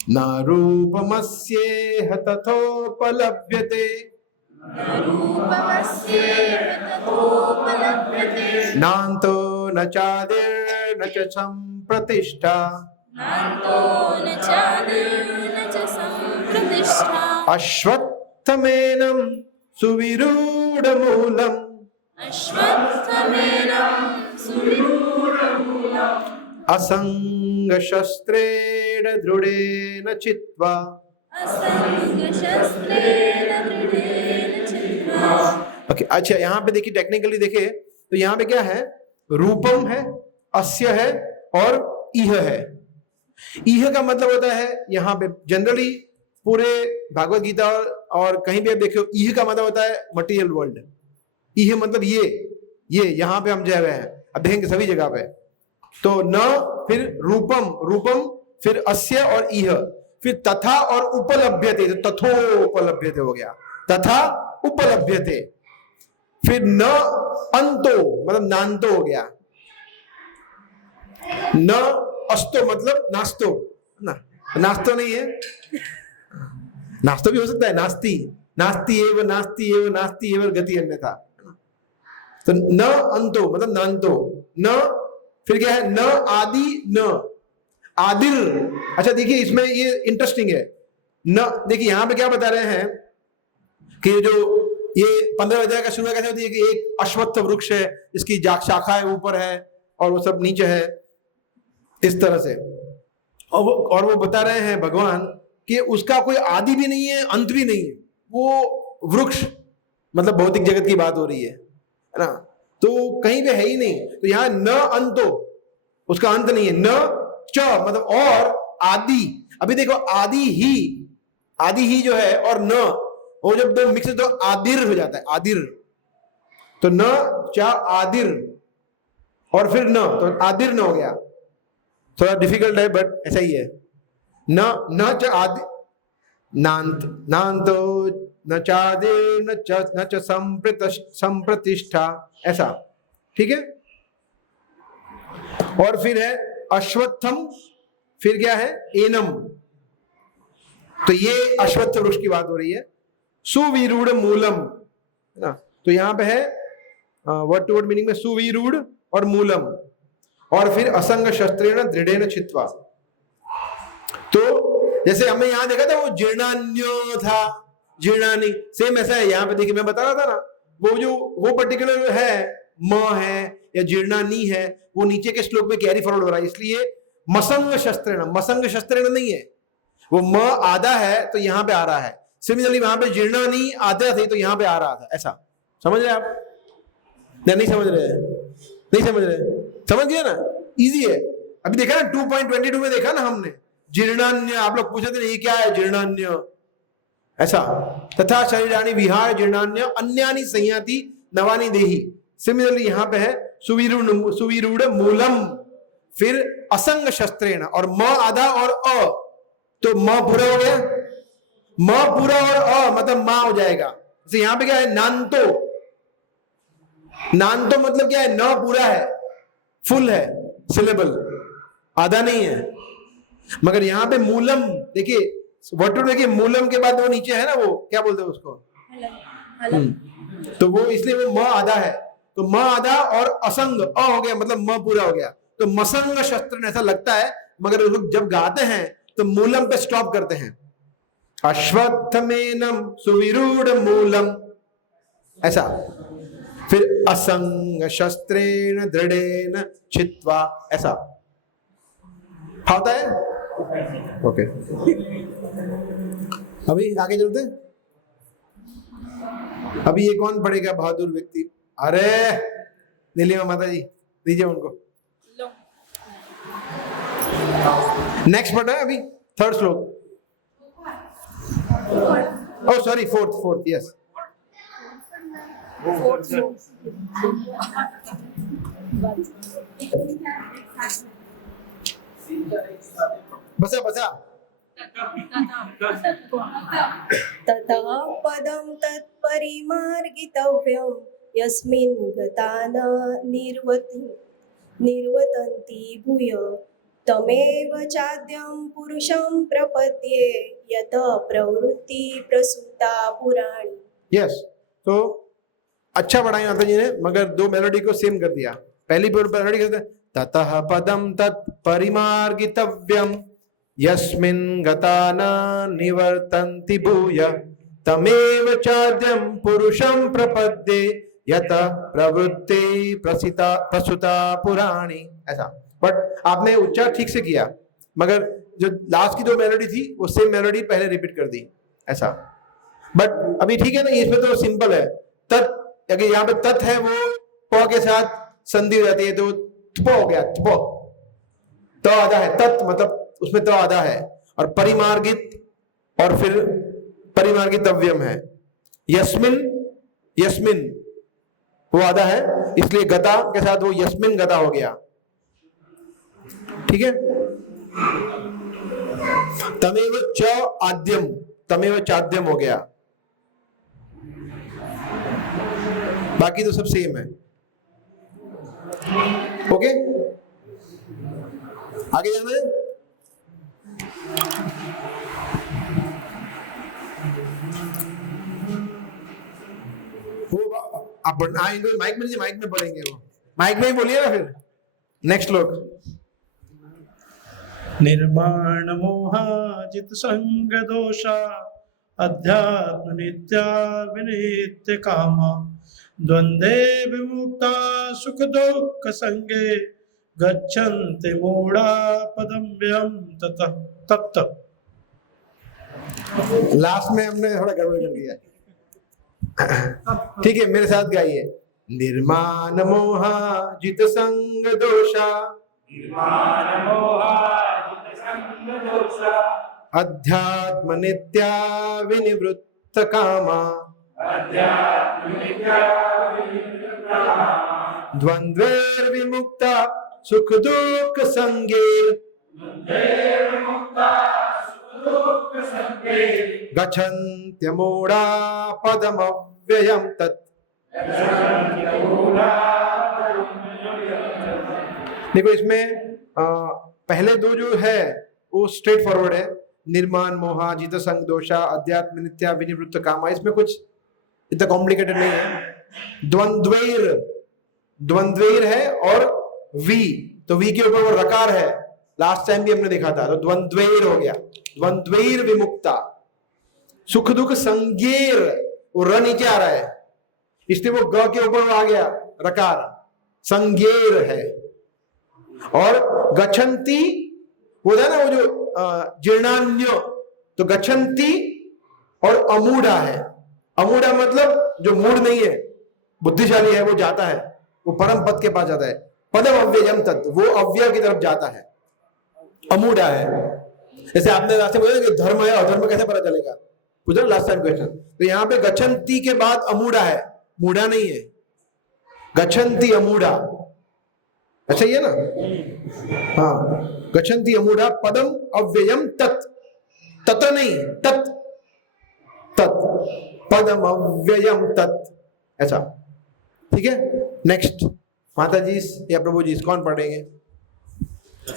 न रूपमस्येह तथोपलभ्यते, नान्तो न चादिर्न च सम्प्रतिष्ठा, नान्तो न चादिर्न च सम्प्रतिष्ठा अश्वत्थमेनं सुविरूढमूलम् अश्वत्थमेनं सुविरूढमूलम् असङ्गशस्त्रेण दृढेन चित्वा असङ्गशस्त्रेण दृढेन चित्वा। ओके अच्छा यहाँ पे देखिए टेक्निकली देखे तो यहाँ पे क्या है रूपम है अस्य है और इह है। इह का मतलब होता है यहाँ पे जनरली पूरे भागवत गीता और कहीं भी आप देखो इह का मतलब होता है मटेरियल वर्ल्ड। इह मतलब ये यहाँ पे हम जाए हुए हैं अब देखेंगे सभी जगह पे तो न फिर रूपम रूपम फिर अस्य और इह फिर तथा और उपलभ्यते तो तथो उपलभ्यते हो गया तथा उपलभ्यते फिर न अंतो मतलब नान्तो हो गया न अस्तो मतलब नास्तो ना नास्तो नहीं है नास्तो भी हो सकता है नास्ती नास्ती एव नास्ती एव नास्ती एव गति अन्यथा तो न अंतो मतलब नान्तो न फिर क्या है न आदि न आदिर। अच्छा देखिए इसमें ये इंटरेस्टिंग है न देखिए यहां पे क्या बता रहे हैं कि जो ये 15 अध्याय का शुरुआत कैसे होती है कि एक अश्वत्थ वृक्ष है इसकी शाखाएं ऊपर है और वो सब नीचे है इस तरह से और वो बता रहे हैं भगवान कि उसका कोई आदि भी नहीं है अंत भी नहीं है वो वृक्ष मतलब भौतिक जगत की बात हो रही है ना तो कहीं पे है ही नहीं तो यहाँ न अंतो उसका अंत नहीं है न च मतलब और आदि अभी देखो आदि ही जो है और न वो जब दो मिक्स तो आदिर हो जाता है आदिर तो न च आदिर और फिर न तो आदिर न हो गया थोड़ा डिफिकल्ट है बट ऐसा ही है न च आदि नान्त नान्तो न चादिर न च संप्रतिष्ठा ऐसा ठीक है। और फिर है अश्वत्थम फिर क्या है एनम तो ये अश्वत्थ वृक्ष की बात हो रही है सुविरूढ़ मूलम है ना तो यहां पे है वर्ड टू वर्ड मीनिंग में सुविरूढ़ और मूलम और फिर असंग शस्त्रेण दृढ़ेन छित्वा तो जैसे हमने यहां देखा था वो जीर्णान्यो था जीर्णानी सेम ऐसा है यहाँ पे देखिए मैं बता रहा था ना वो पर्टिकुलर है म है या जीर्णानी है वो नीचे के श्लोक में कैरी फॉरवर्ड हो रहा है इसलिए मसंग शस्त्रेण नहीं है वो म आधा है तो यहाँ पे आ रहा है सिमिलरली वहां पे जीर्णानी आधा थी तो यहाँ पे आ रहा था ऐसा समझ रहे आप या नहीं समझ रहे समझ गए ना इजी है। अभी देखा ना 2.22 में देखा ना हमने जीर्णान्य आप लोग पूछे थे ये क्या है जीर्णान्य ऐसा तथा शरीराणि विहार जीर्णान्य अन्यानि संयाति नवानि देहि सिमिलरली यहाँ पे है सुविरूढ़ मूलम फिर असंग शस्त्रेण और म आधा और अ तो म पूरा हो गया म पूरा और अ मतलब मां हो जाएगा जैसे यहाँ पे क्या है नान्तो मतलब क्या है न पूरा है फुल है सिलेबल आधा नहीं है मगर यहाँ पे मूलम देखिए वर्ड देखिए मूलम के बाद वो नीचे है ना वो क्या बोलते हैं उसको तो वो इसलिए वो म आधा है तो म आधा और असंग अ हो गया मतलब म पूरा हो गया तो मसंग शस्त्र ऐसा लगता है मगर लोग जब गाते हैं तो मूलम पे स्टॉप करते हैं अश्वत्थमेनं सुविरूढ़ मूलम ऐसा फिर असंग शस्त्रेण दृढ़ेन छित्वा ऐसा होता है ओके अभी आगे चलते अभी ये कौन पढ़ेगा बहादुर व्यक्ति अरे नीलिमा माता जी दीजिए उनको नेक्स्ट पढ़ना है अभी थर्ड श्लोक ओह सॉरी फोर्थ यस बसा ततः पदं तत्परिमार्गितव्यं यस्मिन् गता न निर्वतन्ति भूय तमेव चाद्यं पुरुषं प्रपद्ये यत प्रवृत्ति प्रसूता पुराणी। यस तो अच्छा पढ़ाई माता जी ने मगर दो मेलोडी को सेम कर दिया पहली मेलोडी कहते ततः पदं तत् परिमार्गितव्यं यस्मिन् गता न निवर्तन्ति भूय तमेव चाद्यं पुरुषं प्रपद्ये यत प्रवृत्ति प्रसूता पुराणी। ऐसा। बट आपने उच्चार ठीक से किया, मगर जो लास्ट की जो मेलोडी थी वो सेम मेलोडी पहले रिपीट कर दी, ऐसा। बट अभी ठीक है ना, इसमें तो सिंपल है। तत्, अगर यहाँ पे तत् है वो प के साथ संधि हो जाती है तो त्प हो गया, त्प। त आधा है, तत् मतलब उसमें त आधा है, और परिमार्गित और फिर परिमार्गितव्यम है। यस्मिन, यस्मिन वो आधा है, इसलिए गता के साथ वो यस्मिन गता हो गया, ठीक है। तमेव च आद्यम, तमेव चाद्यम हो गया, बाकी तो सब सेम है। ओके, आगे जाना है। आप आएंगे माइक में, माइक में बोलेंगे, वो माइक में ही बोलिए ना फिर। नेक्स्ट श्लोक। निर्माण मोहाजित संग दोषा अध्यात्म नित्या विनित्य कामा द्वंद्वे विमुक्ता सुख दुख संगे गच्छन्ति मूढ़ा पदम्यं ततः तप्त। लास्ट में हमने थोड़ा गड़बड़ कर दिया, ठीक है, मेरे साथ गाइए। निर्माण मोहा जित संग दोषा अध्यात्म नित्या विनिवृत्त कामा द्वंद्वैर विमुक्ता सुख दुख संगेर गच्छन्त्यमूढ़ा पदमव्ययं तत्। देखो इसमें पहले दो जो है वो स्ट्रेट फॉरवर्ड है, निर्माण मोहा जित संग दोषा अध्यात्म नित्या विनिवृत्त कामा। इसमें कुछ इतना कॉम्प्लिकेटेड नहीं है। द्वंद्वैर, द्वंद्वैर है, और वी, तो वी के ऊपर वो रकार है, लास्ट टाइम भी हमने देखा था, तो द्वंद्वैर हो गया। द्वंद्वैर विमुक्ता, सुख दुख संगेर, वो र नीचे आ रहा है इसलिए वो ग के ऊपर आ गया रकार, संगेर है। और गच्छन्ति वो था ना, वो जो जीर्णान्य, तो गच्छन्ति और अमूढ़ा है। अमूढ़ा मतलब जो मूढ़ नहीं है, बुद्धिशाली है, वो जाता है, वो परम पद के पास जाता है। पदम अव्ययम तत्व, वो अव्यय की तरफ जाता है, अमूढ़ा है। जैसे आपने रास्ते बोला कि धर्म है, अधर्म कैसे पता चलेगा, पूछा लास्ट टाइम क्वेश्चन। तो यहाँ पे गच्छन्ति के बाद अमूढ़ा है, मूढ़ा नहीं है, गच्छन्ति अमूढ़ा, अच्छा ये ना, हाँ, गच्छन्ति अमूढ़ा पदम अव्ययम तत्, तत नहीं, तत्, तत् पदम अव्ययम तत्, ऐसा, ठीक है। नेक्स्ट माता जी या प्रभु जी कौन पढ़ेंगे?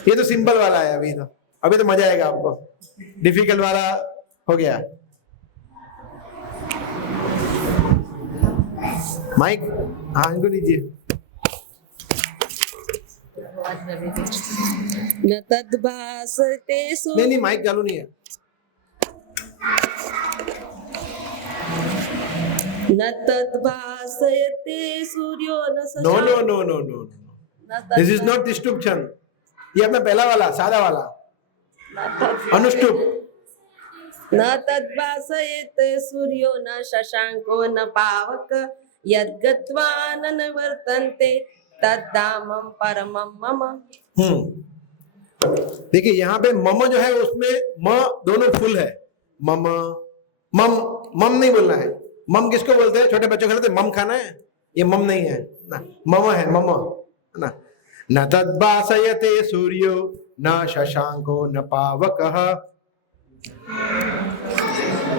ये तो सिंपल वाला है, अभी तो मजा आएगा आपको। डिफिकल्ट वाला हो गया। माइक हाँ इनको दीजिए। न तद्भासते नहीं माइक चालू नहीं है। न तद्भासयते सूर्यो न no no no no no, this is not disruption. ये अपना पहला वाला सादा वाला अनुष्टुप। न तद्भासयते सूर्यो न शशांको न पावक यद्गत्वा न निवर्तन्ते तद्धामं परमं मम। देखिए यहाँ पे मम जो है उसमें म दोनों फुल है। मम मम मम नहीं बोलना है। मम किसको बोलते हैं? छोटे बच्चों को बोलते हैं मम खाना है, ये मम नहीं है ना, मम है, मम ना। न तद्भासयते सूर्यो न शशांको न पावकः।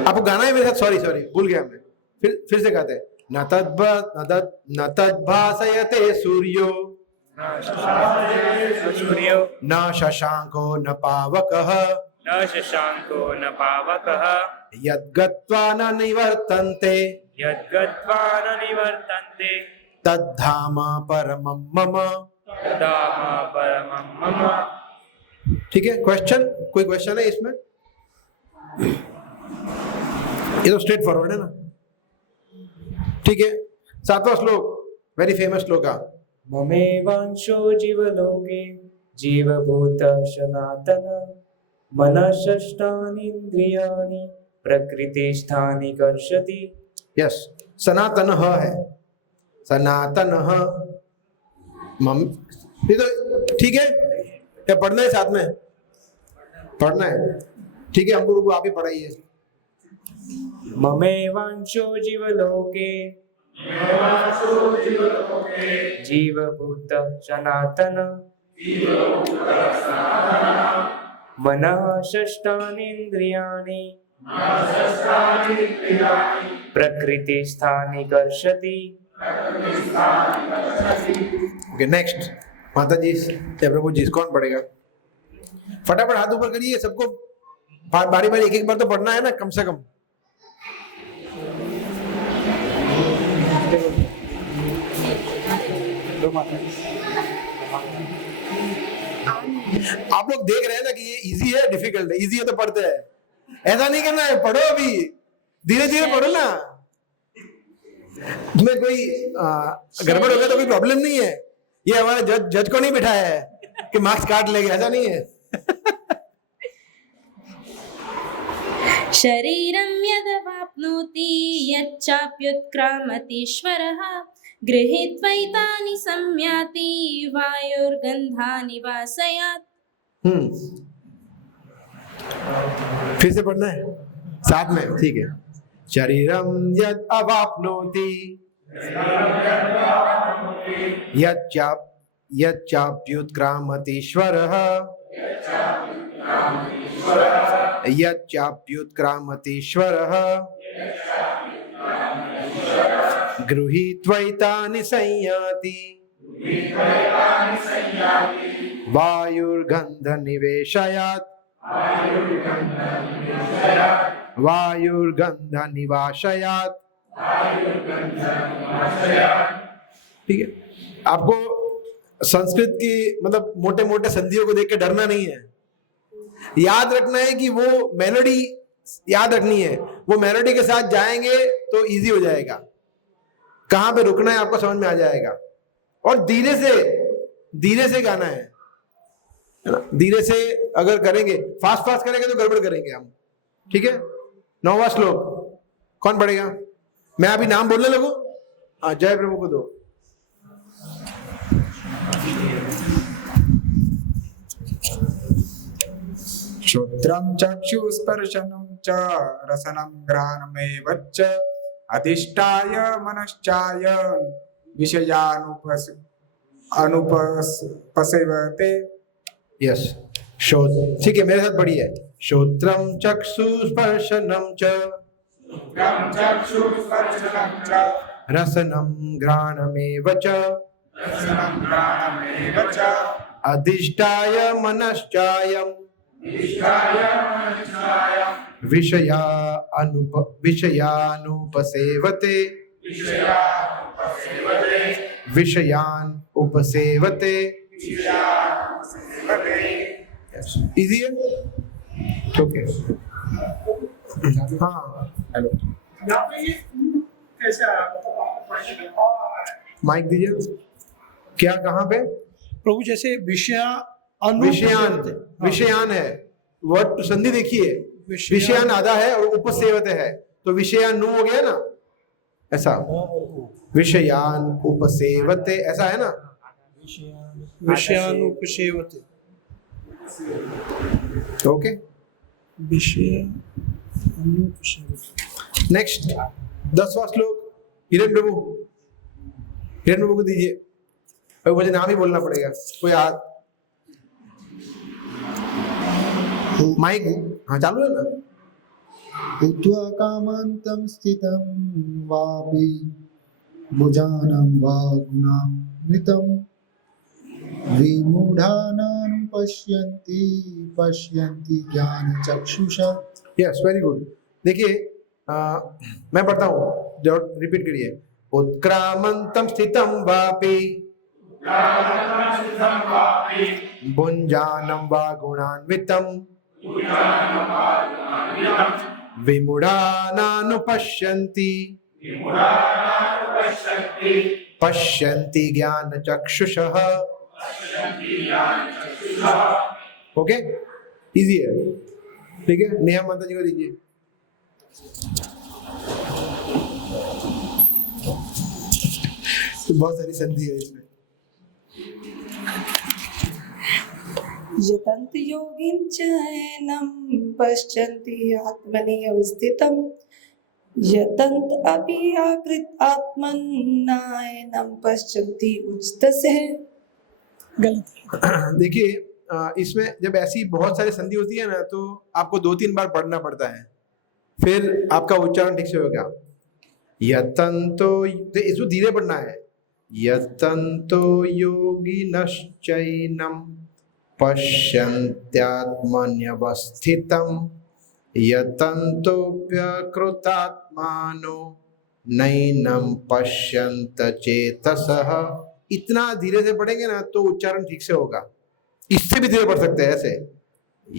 आपको गाना है मेरे साथ? सॉरी भूल गया मैं, फिर से गाते हैं। न तद्भासयते सूर्यो न शशांको न पावकः यद्गत्वा न निवर्तन्ते तद्धाम परमं मम। तद्धाम परमं मम। ठीक है, क्वेश्चन, कोई क्वेश्चन है इसमें? ये तो स्ट्रेट फॉरवर्ड है ना। ठीक है, 7वां श्लोक, वेरी फेमस श्लोक। ममेवांशो जीवलोके जीवभूत सनातन मनःषष्ठानीन्द्रियाणि प्रकृतिस्थानि कर्षति। यस, सनातन है, सनातन मम, ये तो ठीक है, क्या पढ़ना है साथ में? पढ़ना है, ठीक है। अम्बू रूबू आप ही पढ़ाइए। ममेवांशो जीवलोके जीवभूत सनातन मनः षष्ठानीन्द्रियाणि प्रकृतिस्थानि कर्षति। Okay, next. माता जी, प्रभु जी, कौन पढ़ेगा? फटाफट हाथ ऊपर करिए, सबको बारी बारी एक एक बार तो पढ़ना है ना, कम से कम। आप लोग देख रहे हैं ना कि ये इजी है डिफिकल्ट है? इजी है तो पढ़ते हैं, ऐसा नहीं करना है, पढ़ो अभी, धीरे धीरे पढ़ो ना। इसमें कोई गड़बड़ हो गया तो कोई प्रॉब्लम नहीं है। ये हमारे जज को नहीं बिठाया है कि मार्क्स काट लेंगे, ऐसा नहीं है। शरीरं यदवाप्नोति यच्चाप्युत्क्रामतीश्वरः गृहीत्वैतानि संयाति वायुर्गन्धानि वासयात्। फिर से पढ़ना है साथ में, ठीक है। शरीरं यद अवाप्नोति यच्चाप्युत्क्रामतीश्वरः यच्चाप्युत्क्रामतीश्वरः गृहीत्वैतानि संयाति वायुर्गन्धनिवेशयात् वायुर्गन्धनिवाशयात्। ठीक है, आपको संस्कृत की मतलब मोटे मोटे संधियों को देख के डरना नहीं है। याद रखना है कि वो मेलोडी याद रखनी है, वो मेलोडी के साथ जाएंगे तो इजी हो जाएगा। कहां पे रुकना है आपको समझ में आ जाएगा। और धीरे से गाना है ना, धीरे से अगर करेंगे, फास्ट फास्ट करेंगे तो गड़बड़ करेंगे हम। ठीक है, 9वां श्लोक कौन पढ़ेगा? मैं अभी नाम बोलने लगूं? हाँ, जय प्रभु को दो। श्रोत्रं चक्षुस्पर्शनं च रसनं घ्राणमेव च अधिष्ठाय मनश्चाय अनुपसेवते। यस, ठीक है, मेरे साथ पढ़िए। श्रोत्रं चक्षुस्पर्शनं च रसनं घ्राणमेव च अधिष्ठाय मनश्चायं विषयानुपसेवते विषयान उपसेवते। इजी है, ओके। हाँ, हेलो, माइक दीजिए। क्या, कहाँ पे? प्रभु जैसे विषयान है, वर्ड संधि देखिए, विषयान आधा है और उपसेवते है, तो विषयानु हो गया ना, ऐसा। विषयान उपसेवते, ऐसा है ना, विषयानुपसेवते। ओके, नेक्स्ट 10वां श्लोक। हिरण प्रभु को दीजिए। अब मुझे नाम ही बोलना पड़ेगा, कोई हाथ, माइक, हाँ चालू है ना। उद्वा कामान्तं स्थितं वापि भुजानं वा गुणान्वितं विमूढानानुपश्यन्ति पश्यन्ति ज्ञानचक्षुषा। Yes, very good. देखिए, मैं पढ़ता हूँ, रिपीट करिए। उत्क्रामन्तं स्थितं वापि भुञ्जानं वा गुणान्वितं विमूढानानुपश्यन्ति पश्यन्ति ज्ञानचक्षुषः। ओके, इजी है, ठीक है। नेहा माता जी को दीजिए। बहुत सारी संधि है इसमें। यतन्त योगिञ्चैनं पश्यन्ति आत्मनि अवस्थितं यतन्त अपि आकृत आत्मन्नायनं पश्यन्ति उच्चतसे। देखिए इसमें जब ऐसी बहुत सारी संधि होती है ना तो आपको 2-3 बार पढ़ना पड़ता है, फिर आपका उच्चारण ठीक से होगा। यतन्तो, तो इसको धीरे पढ़ना है। यतन्तो योगिनश्चैनं पश्यन्त्यात्मन्यवस्थितं यतन्तोऽप्यकृतात्मानो नैनं पश्यन्त चेतसः। इतना धीरे से पढ़ेंगे ना तो उच्चारण ठीक से होगा। इससे भी धीरे पढ़ सकते हैं ऐसे,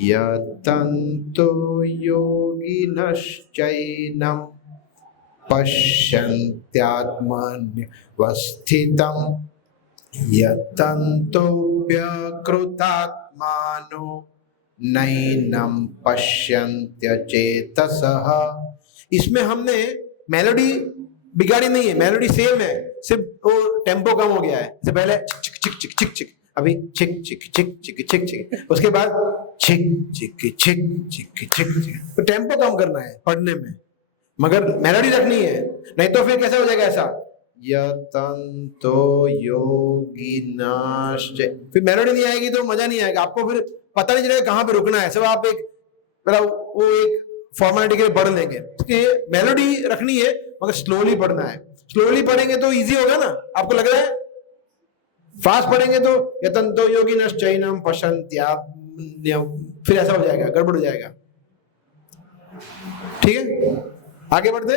यतन्तो योगिनश्चैनं पश्यन्त्यात्मन्यवस्थितं यतन्तोऽप्यकृतात्मानो नैनं पश्यन्त्यचेतसः। इसमें हमने मेलोडी बिगाड़ी नहीं है, मेलोडी सेम है, सिर्फ वो टेम्पो कम हो गया है। इससे पहले चिक चिक चिक चिक चिक, अभी चिक चिक चिक चिक चिक चिक, उसके बाद चिक चिक चिक चिक चिक चिक। तो टेम्पो कम करना है पढ़ने में, मगर मेलोडी रखनी है, नहीं तो फिर कैसा हो जाएगा ऐसा, यतन्तो योगिनश्च, फिर मेलोडी नहीं आएगी तो मजा नहीं आएगा, आपको फिर पता नहीं चलेगा कहाँ पे रुकना है। सब आप एक वो एक फॉर्मेलिटी के लिए पढ़ लेंगे। इसलिए मेलोडी रखनी है मगर स्लोली पढ़ना है। स्लोली पढ़ेंगे तो इजी होगा ना, आपको लग रहा है? फास्ट पढ़ेंगे तो यतन्तो योगिनश्चैनं पश्यन्त्यात्मन्य, फिर ऐसा हो जाएगा, गड़बड़ हो जाएगा। ठीक है, आगे बढ़ते।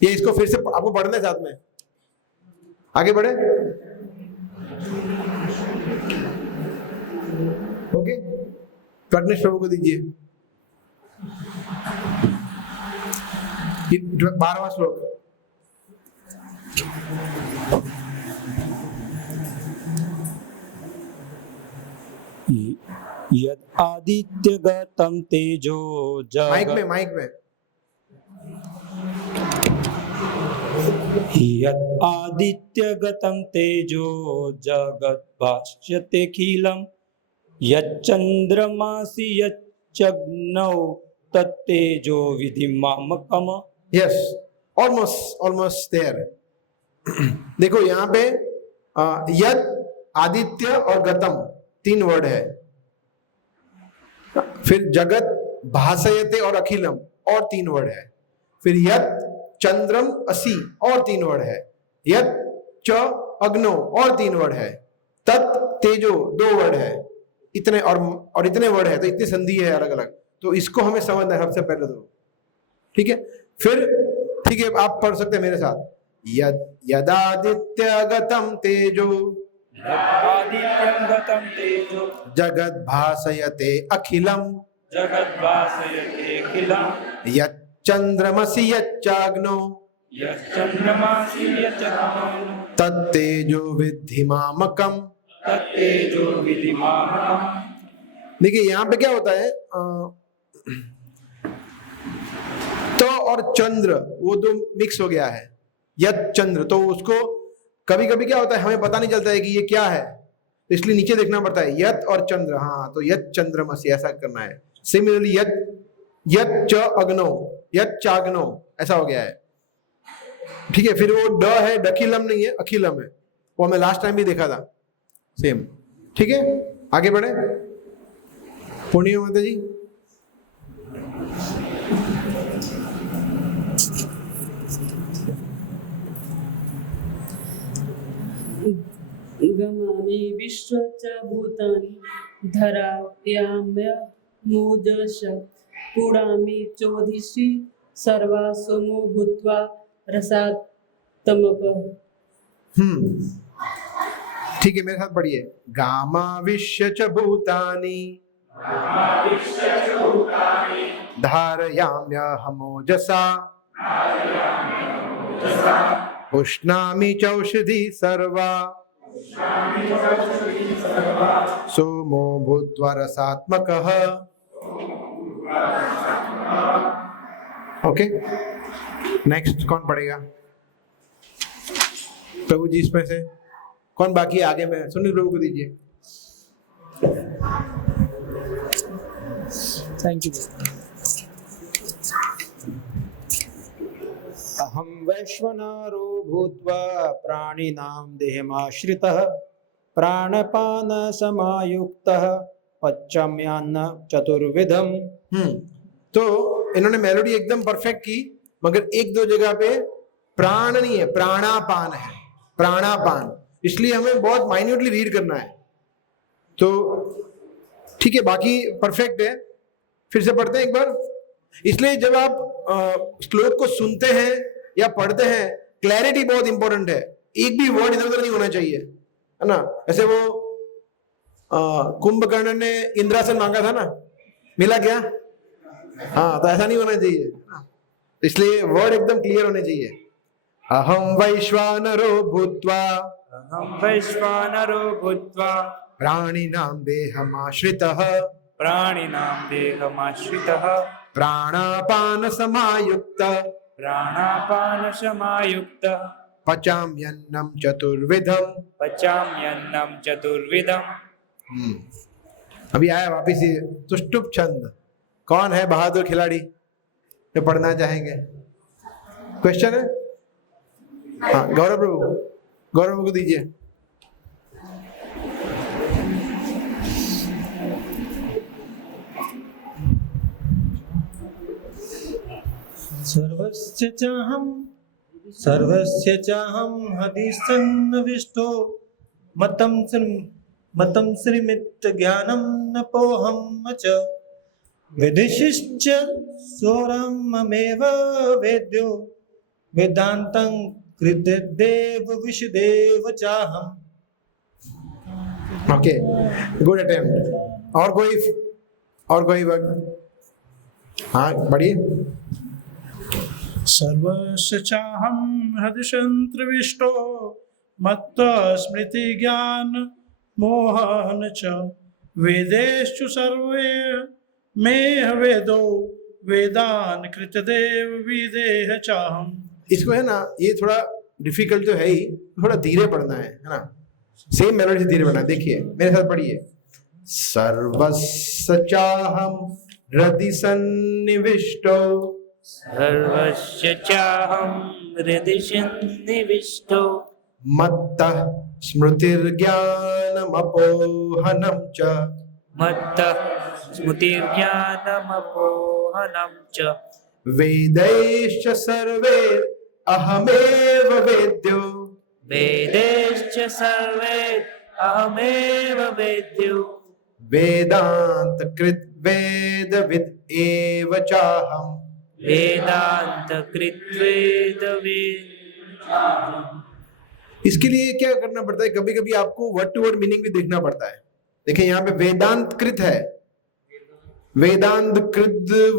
ये इसको फिर से आपको पढ़ना है साथ में, आगे बढ़े। ओके, प्रज्ञेश प्रभु को दीजिए 12वां श्लोक। यद आदित्यगतं तेजो माइक में यद आदित्यगतं तेजो जगत् भास्यतेऽखिलं यच्चन्द्रमासि यच्चग्नौ तत्तेजो विधिमामकम्। Yes, almost there. देखो यहाँ पे यद, आदित्य और गतम 3 वर्ड है, फिर जगत, भासयते और अखिलम और 3 वर्ड है, फिर यद चंद्रम असि और 3 वर्ड है, यद च अग्नो और 3 वर्ड है, तत् तेजो 2 वर्ड है, इतने और इतने वर्ड है, तो इतनी संधि है अलग अलग। तो इसको हमें समझना है सबसे पहले तो, ठीक है। फिर ठीक है, आप पढ़ सकते हैं मेरे साथ, यद यदादित्यगतं तेजो आदित्यगतं तेजो जगद् भासयते अखिलम् यच्चन्द्रमसि यच्चाग्नो यच्चन्द्रमासि यच्चग्नो तत्तेजो विद्धि मामकम्। तत्तेजो विधिमामकम्। देखिए यहाँ पे क्या होता है, तो और चंद्र वो दो मिक्स हो गया है, यत चंद्र, तो उसको कभी कभी क्या होता है हमें पता नहीं चलता है कि ये क्या है, तो इसलिए नीचे देखना पड़ता है, यत और चंद्र। हाँ, तो यत चंद्रमसि ऐसा करना है। सिमिलरली यत च अग्नो, यत चाग्नो, ऐसा हो गया है, ठीक है। फिर वो ड है, डखिलम नहीं है, अखिलम है, वो हमें लास्ट टाइम भी देखा था, सेम, ठीक है। आगे बढ़े, पूर्णिमा माता जी। गमामि विश्वच भूतानि धराव्यामोजस पुरामि चोदिषि सर्वासुमो भूत्वा रसात्मकः। ठीक है, मेरे साथ पढ़िए। गामाविश्य च भूतानि धारयाम्यहमोजसा उष्णामि चौषधि सर्वा सोमो भूत्वा रसात्मकः। ओके, नेक्स्ट कौन पढ़ेगा? प्रभु जी इसमें से कौन बाकी है? आगे में सुनील प्रभु को दीजिए। Thank you. अहं वैश्वानरो भूत्वा प्राणिनां देहमाश्रितः प्राणपानसमायुक्तः पचाम्यन्न चतुर्विधम्। तो इन्होंने मेलोडी एकदम परफेक्ट की, मगर एक दो जगह पे प्राण नहीं है, प्राणापान है, प्राणापान। इसलिए हमें बहुत माइन्यूटली रीड करना है। तो ठीक है, बाकी परफेक्ट है। फिर से पढ़ते हैं एक बार। इसलिए जब आप श्लोक को सुनते हैं या पढ़ते हैं, क्लैरिटी बहुत इंपॉर्टेंट है। एक भी वर्ड इधर उधर नहीं होना चाहिए, है ना। ऐसे वो कुंभकर्ण ने इंद्रासन मांगा था ना, मिला क्या? हाँ, तो ऐसा नहीं होना चाहिए। इसलिए वर्ड एकदम क्लियर होने चाहिए। अहम वैश्वानरो भूत्वा प्राणिनां देहमाश्रितः प्राणापान समायुक्त पचाम्यन्नं चतुर्विधम्। अभी आया वापिस ये तुष्टुप छंद। कौन है बहादुर खिलाड़ी जो पढ़ना चाहेंगे? क्वेश्चन है? हाँ, गौरव प्रभु को दीजिए। सर्वस्य चाहं हदिसन्नविष्टो मतं श्रीमित ज्ञानं न पोहं च विदिशिश्च स्वरममेव वेद्यो वेदान्तं कृतदेव विशदेव चाहम्। Okay, good attempt. और कोई वर्ड? हाँ, बढ़िए। सर्वस्य चाहं हृदिशन्त्रविष्टो मत्तः स्मृति ज्ञान मोहन च वेदेषु सर्वे मेह वेदो वेदान कृतदेव विदेह चाहम्। इसको है ना, ये थोड़ा डिफिकल्ट तो है ही, थोड़ा धीरे पढ़ना है ना। सेम मेलोडी से धीरे पढ़ना है। देखिए मेरे साथ पढ़िए। सर्वस्य चाहं हृदि सन्निविष्टो मत्तः स्मृतिर्ज्ञानमपोहनं च वेदैश्च सर्वे अहमेव वेद्यो वेदांत कृत वेदविद एव चाहम्। इसके लिए क्या करना पड़ता है? कभी कभी आपको वर्ड टू वर्ड मीनिंग भी देखना पड़ता है। देखिए यहाँ पे वेदांत कृत है, वेदांत कृत देव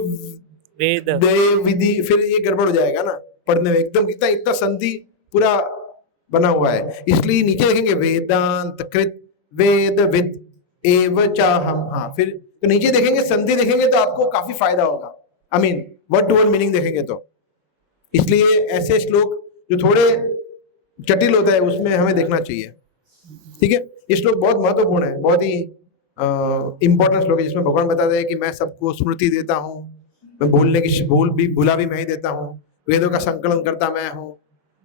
विधि, फिर ये गड़बड़ हो जाएगा ना पढ़ने में। एकदम इतना संधि पूरा बना हुआ है। इसलिए नीचे देखेंगे वेदांत कृत वेद विद एव चाहम्। हाँ, फिर तो नीचे देखेंगे संधि देखेंगे तो आपको काफी फायदा होगा। I mean word to word meaning देखेंगे तो। इसलिए ऐसे श्लोक जो थोड़े जटिल होता है उसमें हमें देखना चाहिए। ठीक है, ये श्लोक बहुत महत्वपूर्ण है, बहुत ही इंपॉर्टेंट श्लोक है, जिसमें भगवान बताते हैं कि मैं सबको स्मृति देता हूँ, मैं भूला भी मैं ही देता हूँ, वेदों का संकलन करता मैं हूँ,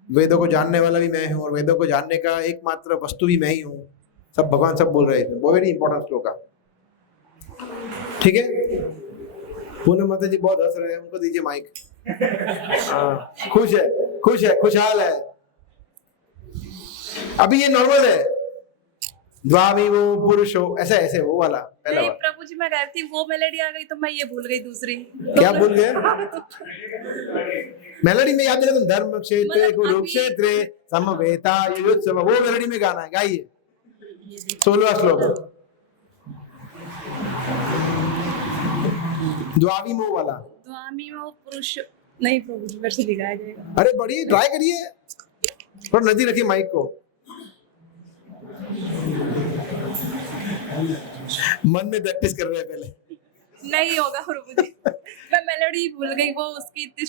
वेदों को जानने वाला भी मैं हूँ, और वेदों को जानने का एकमात्र वस्तु भी मैं ही हूँ। सब भगवान सब बोल रहे हैं। वो वेरी इंपॉर्टेंट श्लोक है। ठीक है, पूनम माता जी बहुत हंस रहे हैं, उनको दीजिए माइक। खुश है, खुशहाल है। अभी ये नॉर्मल है, द्वाविमो पुरुषो, ऐसे वो वाला पहला नहीं, वाला। प्रभु जी मैं कहती वो मेलेडी आ गई तो मैं ये भूल गई दूसरी। क्या भूल गए? मेलोडी में याद है तुम, धर्म क्षेत्रे कुरुक्षेत्रे समवेता युयोत्सव, वो मेलोडी में गाना है, गाइए। 16वां श्लोक, द्वाविमो वाला। द्वामिमो पुरुष नहीं प्रभु जी, मेरे से दिखाया जाएगा। अरे बड़ी ट्राई करिए, थोड़ा नजदीक रखिए माइक को, मन में प्रैक्टिस कर रहे हैं पहले। नहीं होगा प्रभु जी, मैं मेलोडी भूल गई, वो उसकी इतनी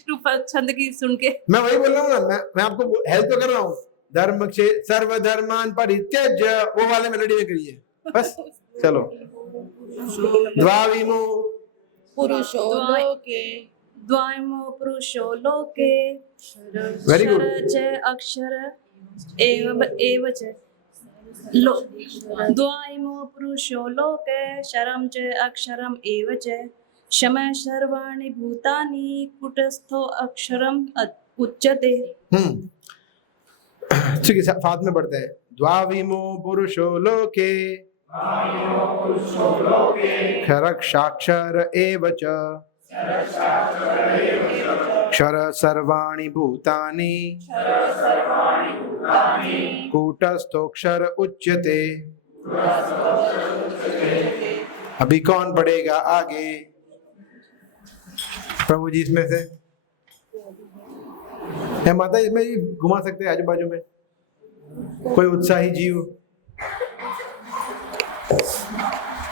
छंद की सुन के। मैं वही बोल रहा हूँ ना, मैं आपको हेल्प तो कर रहा हूँ। धर्म सर्वधर्मान परित्यज्य, वो वाले मेलोडी में करिए बस। चलो, द्वाविमो पुरुषो लोके द्वाइमो पुरुषो लोके Very good. शर च अक्षर एव च द्वाइमो पुरुषो लोके शरम च अक्षरम एव च शम सर्वाणि भूतानि कुटस्थो अक्षरम उच्यते। ठीक है, साथ में पढ़ते हैं। द्वाविमो पुरुषो लोके क्षरक्षाक्षर एव च क्षर सर्वाणि भूतानि कूटस्थोक्षर उच्यते। अभी कौन पढ़ेगा आगे? प्रभु जी इसमें से है, माता इसमें घुमा सकते हैं आजू बाजू में कोई उत्साही जीव।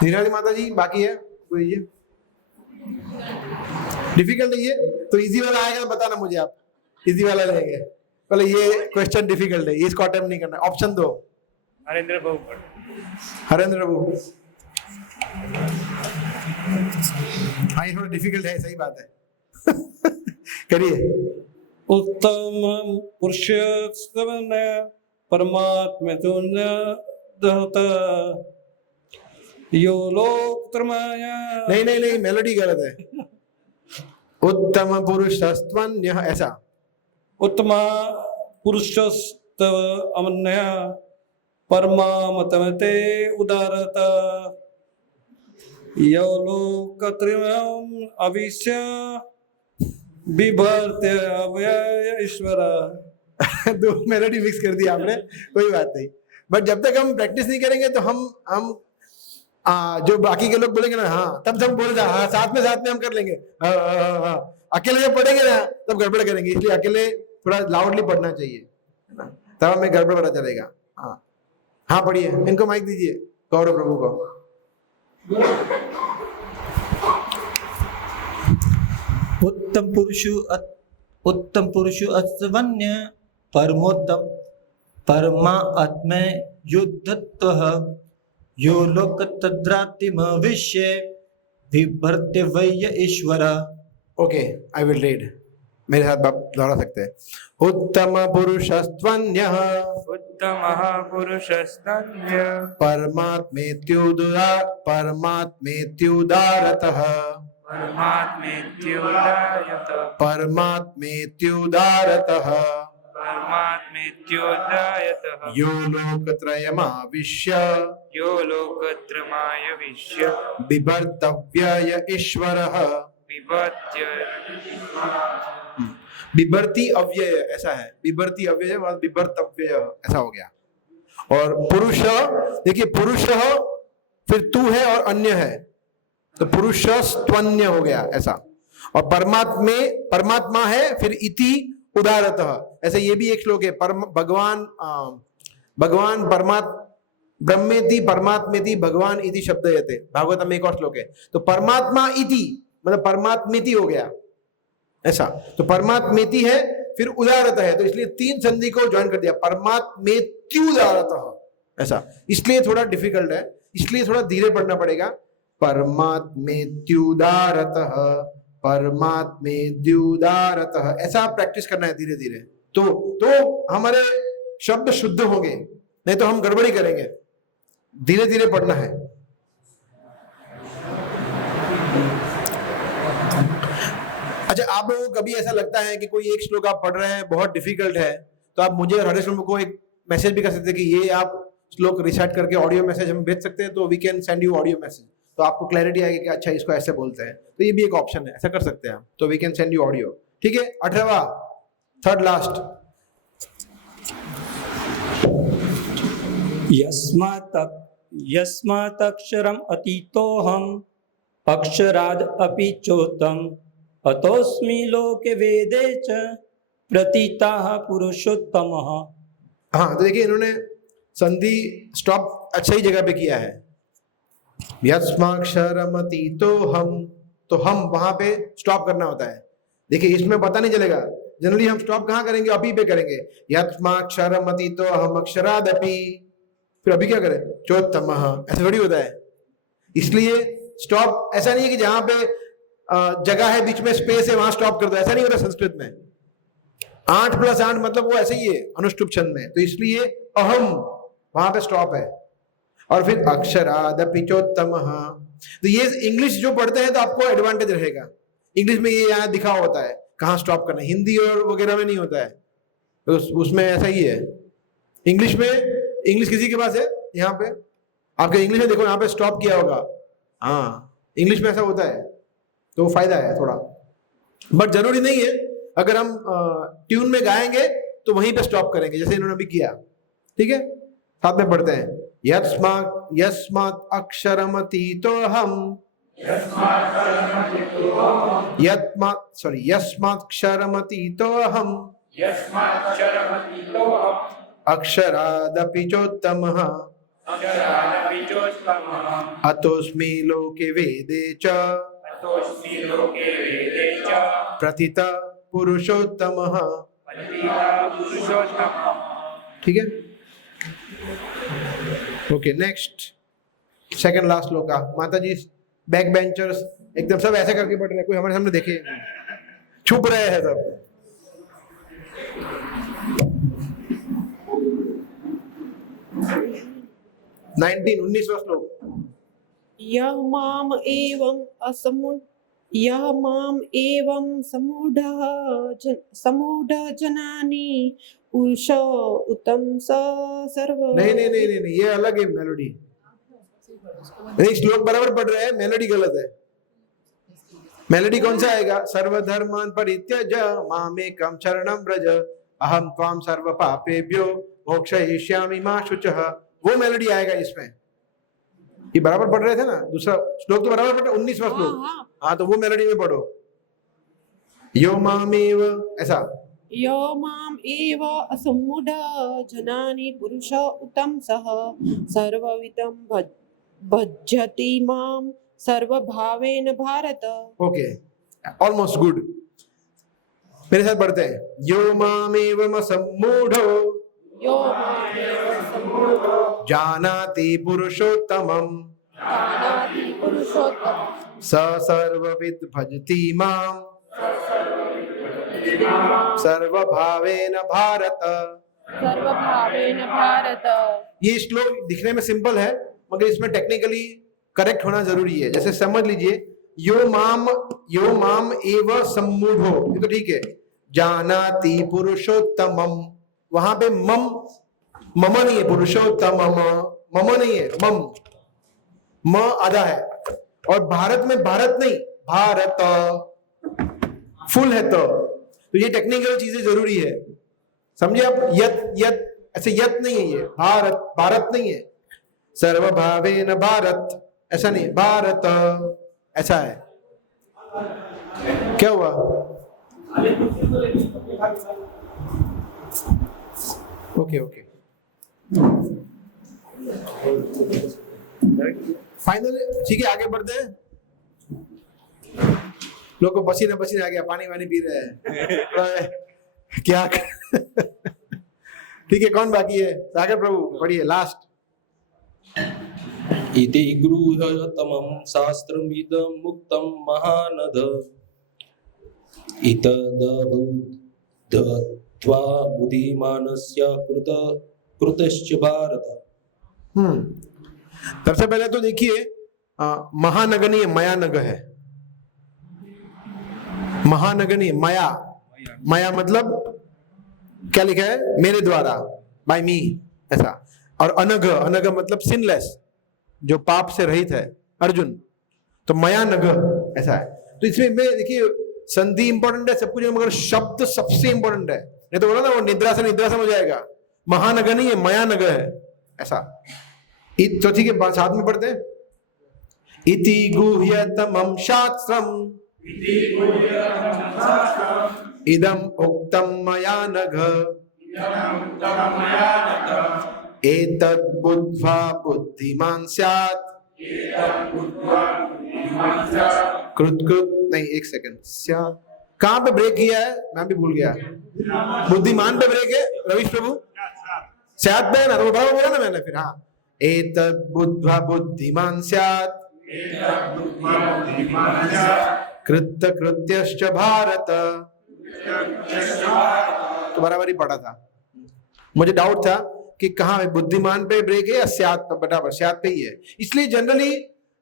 नीराली माता जी बाकी है कोई? ये डिफिकल्ट है, ये तो इजी वाला आएगा तो बताना मुझे, आप इजी वाला लेंगे। पहले ये क्वेश्चन डिफिकल्ट है, इसको अटेम्प्ट नहीं करना। ऑप्शन दो। हरेंद्र बाबू, हरेंद्र बाबू। हाँ, ये थोड़ा डिफिकल्ट है, सही बात है। करिए। उत्तम पुरुष परमात्मा यो लोकत्रमाया। नहीं, मेलोडी गलत है। उत्तम पुरुषस्त्वन्यः, ऐसा। उत्तम पुरुषस्तव अमन्य परमामतमते उदारता यो लोकत्रयम् अविश्य बिभर्त्य अव्यय ईश्वर। दो मेलोडी मिक्स कर दी आपने, कोई बात नहीं। बट जब तक हम प्रैक्टिस नहीं करेंगे तो हम जो बाकी के लोग बोलेंगे ना, हाँ तब सब बोल रहा, हाँ साथ में हम कर लेंगे। अकेले जब पढ़ेंगे ना तब गड़बड़ करेंगे, इसलिए अकेले थोड़ा लाउडली पढ़ना चाहिए, तब हमें गड़बड़ पता चलेगा। हाँ पढ़िए, इनको माइक दीजिए, गौरव प्रभु को। उत्तम पुरुषु अस्वन्य परमोत्तम परमात्मे युद्धत्वः यो लोकतद्रातिमविश्य विभर्त्य वै ईश्वर। ओके, आई विल रीड, मेरे साथ आप दोहरा सकते हैं। उत्तम पुरुषस्त्वन्यः उत्तमः पुरुषस्तन्यः परमात्मेत्युदारतः परमात्मेत्युदारतः यो लोकत्रयमाविश्य बिभर्तव्य ईश्वरः। बिभर्ति अव्यय ऐसा है, बिभर्ति अव्यय बिभर्तव्य ऐसा हो गया। और पुरुष, देखिए पुरुष फिर तू है और अन्य है, तो पुरुषस्त्वन्य हो गया ऐसा। और परमात्मा है, फिर इति उदारतः, ऐसे ये भी एक श्लोक है। भगवान ब्रह्मेति परमात्मेति भगवान इति शब्दयते, भागवतम में एक और श्लोक है। तो परमात्मा इति मतलब परमात्मेति हो गया ऐसा। तो परमात्मेति है, फिर उदारतः है, तो इसलिए तीन संधि को ज्वाइन कर दिया, परमात्मेत्युदारतः ऐसा। इसलिए थोड़ा डिफिकल्ट है, इसलिए थोड़ा धीरे पढ़ना पड़ेगा। परमात्मेत्युदारतः परमात्मेत्युदारतः, ऐसा आप प्रैक्टिस करना है धीरे धीरे, तो हमारे शब्द शुद्ध होंगे, नहीं तो हम गड़बड़ी करेंगे। धीरे धीरे पढ़ना है। अच्छा, आप लोगों को कभी ऐसा लगता है कि कोई एक श्लोक आप पढ़ रहे हैं बहुत डिफिकल्ट है, तो आप मुझे और हरेश को एक मैसेज भी कर सकते हैं कि ये आप श्लोक रिसाइट करके ऑडियो मैसेज हम भेज सकते हैं, तो we can send you audio message, तो आपको क्लैरिटी आएगी कि अच्छा इसको ऐसे बोलते हैं। तो ये भी एक ऑप्शन है, ऐसा कर सकते हैं आप, तो we can send you audio. ठीक है, 18वां, थर्ड लास्ट। यस्मात्क्षरम् अतीतोऽहम् अक्षराद् अपि चोत्तम अतोऽस्मि लोके वेदे च प्रतीतः पुरुषोत्तमः। हाँ, तो देखिए इन्होंने संधि स्टॉप अच्छा ही जगह पे किया है। यस्माक्षरमतीतो हम, तो हम वहां पे स्टॉप करना होता है। देखिए इसमें पता नहीं चलेगा, जनरली हम स्टॉप कहाँ करेंगे, अपी पे करेंगे। यस्माक्षरमतीतो हम अक्षरादपि, फिर अभी क्या करें, चोत्तमः, ऐसा थोड़ी होता है। इसलिए स्टॉप ऐसा नहीं है कि जहां पे जगह है बीच में स्पेस है वहां स्टॉप कर दो, ऐसा नहीं होता संस्कृत में। 8+8 मतलब वो ऐसे ही है अनुष्टुप छंद में, तो इसलिए अहम वहां पे स्टॉप है। और फिर अक्षरादपि चोत्तमः, तो ये इंग्लिश जो पढ़ते हैं तो आपको एडवांटेज रहेगा। इंग्लिश में ये यहाँ दिखा होता है कहाँ स्टॉप करना, हिंदी और वगैरह में नहीं होता है, तो उसमें ऐसा ही है। इंग्लिश में, इंग्लिश किसी के पास है यहाँ पे, आपके इंग्लिश में देखो यहाँ पे स्टॉप किया होगा, हाँ इंग्लिश में ऐसा होता है, तो वो फायदा है थोड़ा, बट जरूरी नहीं है। अगर हम ट्यून में गाएंगे तो वहीं पे स्टॉप करेंगे, जैसे इन्होंने भी किया। ठीक है, साथ में पढ़ते हैं। यस्मात् अक्षरमतीतो हम, यस्माक्षरमतीतो हम अक्षरादपि चोत्तमः अतोऽस्मि लोके वेदे च प्रथित पुरुषोत्तमः। ठीक है, ओके नेक्स्ट, सेकंड लास्ट श्लोक का। माता जी बैक बेंचर्स एकदम सब ऐसे करके पढ़ रहे हैं, कोई हमारे सामने देखे छुप रहे हैं सब। नाइनटीन 19वां श्लोक। यः माम एवं समूढ़ जनानि पुरुष उत्तम सर्व। नहीं, ये अलग है मेलोडी। नहीं, श्लोक बराबर पढ़ रहे हैं, मेलोडी गलत है। मेलोडी कौन सा आएगा? सर्वधर्मान् परित्यज मामेकं शरणं व्रज अहं त्वां सर्व पापेभ्यो मोक्षयिष्यामि मा शुचः, वो मेलोडी आएगा इसमें। ये बराबर पढ़ रहे थे ना, दूसरा श्लोक तो बराबर पढ़, 19वां श्लोक। हाँ, तो वो मेलोडी में पढ़ो। यो मामेव, ऐसा यो माम एव असम्मूढ़ जनानि पुरुष उत्तम सह सर्वविदं भजति माम सर्वभावेन भारत। Okay, almost good. मेरे साथ पढ़ते हैं। यो मामेवम सम्मूढ़ो जानाति पुरुषोत्तमं स सर्वविद भजति माम सर्वभावेन भारत। ये श्लोक दिखने में सिंपल है, मगर इसमें टेक्निकली करेक्ट होना जरूरी है। जैसे समझ लीजिए, यो माम एव सम्मूढ़ो, ये तो ठीक है। जानाति पुरुषोत्तमम, वहां पे मम नहीं है, पुरुषोत्तमम मम नहीं है, मम म आधा है। और भारत में भारत नहीं, भारत फुल है। तो ये टेक्निकल चीजें जरूरी है, समझे आप। यत ऐसे यत नहीं है, ये भारत नहीं है। सर्वभावेन भारत ऐसा नहीं, भारत ऐसा है। क्या हुआ? ओके फाइनल, ठीक है, आगे बढ़ते हैं। लोग को पसीना आ गया, पानी वानी पी रहे हैं क्या ठीक है, कौन बाकी है? सागर प्रभु पढ़िए लास्ट। इति गृह्यतमं शास्त्रमिदं मुक्तं महानद इतदबुद्धत्वा बुद्धिमानस्य कृतश्च भारत। सबसे पहले तो देखिए, महानग नहीं है, मयानग है। महानग नहीं, माया मतलब क्या लिखा है? मेरे द्वारा, बाय मी, ऐसा। और अनग मतलब सिनलेस, जो पाप से रहित है, अर्जुन। तो मयानग ऐसा है। तो इसमें में देखिए, संधि इंपॉर्टेंट है, सब कुछ, मगर शब्द सबसे इंपॉर्टेंट है। नहीं तो बोला ना, वो निद्रा से हो जाएगा। महानग नहीं है, मयानग है। ऐसा। तो ठीक है, साथ में पढ़ते हैं। इति गुह्यतमं शास्त्रम् इदम् उक्तं मया नघ एतद् बुद्ध्वा बुद्धिमान् स्यात् कृत कृत नहीं, एक सेकंड, स्यात् कहाँ पे ब्रेक किया है, मैं भी भूल गया। बुद्धिमान पे ब्रेक है रवीश प्रभु, स्यात् पे ना, तो बराबर बोला ना मैंने फिर। हाँ, एतद् बुद्ध्वा बुद्धिमान् स्यात् कृत्य कृत्यश्च भारत। तो बराबर ही पढ़ा था, मुझे डाउट था कि कहाँ है, बुद्धिमान पे ब्रेक है या स्यात् पे, बराबर स्यात् पे ही है। इसलिए जनरली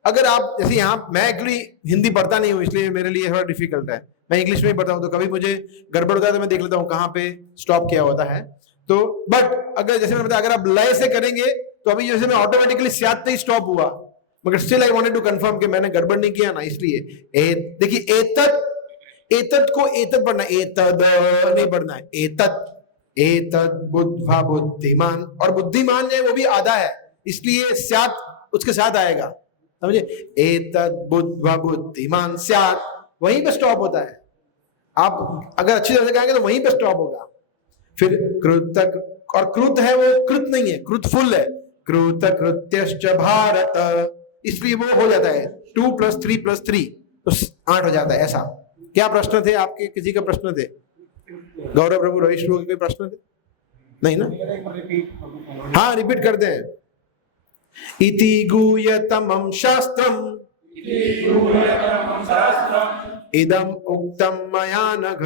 अगर आप जैसे यहाँ, मैं एक्चुअली हिंदी पढ़ता नहीं हूँ इसलिए मेरे लिए थोड़ा डिफिकल्ट है, मैं इंग्लिश में ही पढ़ता हूँ, तो कभी मुझे गड़बड़ होता है तो मैं देख लेता हूँ कहाँ पे स्टॉप किया होता है। तो बट अगर जैसे मैंने बताया, अगर आप लय से करेंगे तो अभी जैसे मैं ऑटोमेटिकली स्यात् पे ही स्टॉप हुआ, मगर still I wanted to confirm कि मैंने गड़बड़ नहीं किया ना, इसलिए देखिए एतत् को एतत् पढ़ना, एतद नहीं पढ़ना है, एतत् बुद्ध्वा बुद्धिमान, और बुद्धिमान जो है वो भी आधा है, इसलिए स्यात् उसके साथ आएगा, समझे। एतत् बुद्ध्वा बुद्धिमान स्यात्, वहीं पे स्टॉप होता है। आप अगर अच्छी तरह से कहेंगे तो वहीं पे स्टॉप होगा। फिर कृतक, और कृत है वो कृत नहीं है, कृत फुल है, कृत कृत्यश्च भारत, इसलिए वो हो जाता है 2 + 3 + 3 तो 8 हो जाता है। ऐसा। क्या प्रश्न थे आपके, किसी का प्रश्न थे? गौरव प्रभु, रवीश प्रभु के प्रश्न थे? नहीं ना? हाँ, रिपीट करते हैं। इति गुह्यतमं शास्त्रम् इदम् उक्तं मया नघ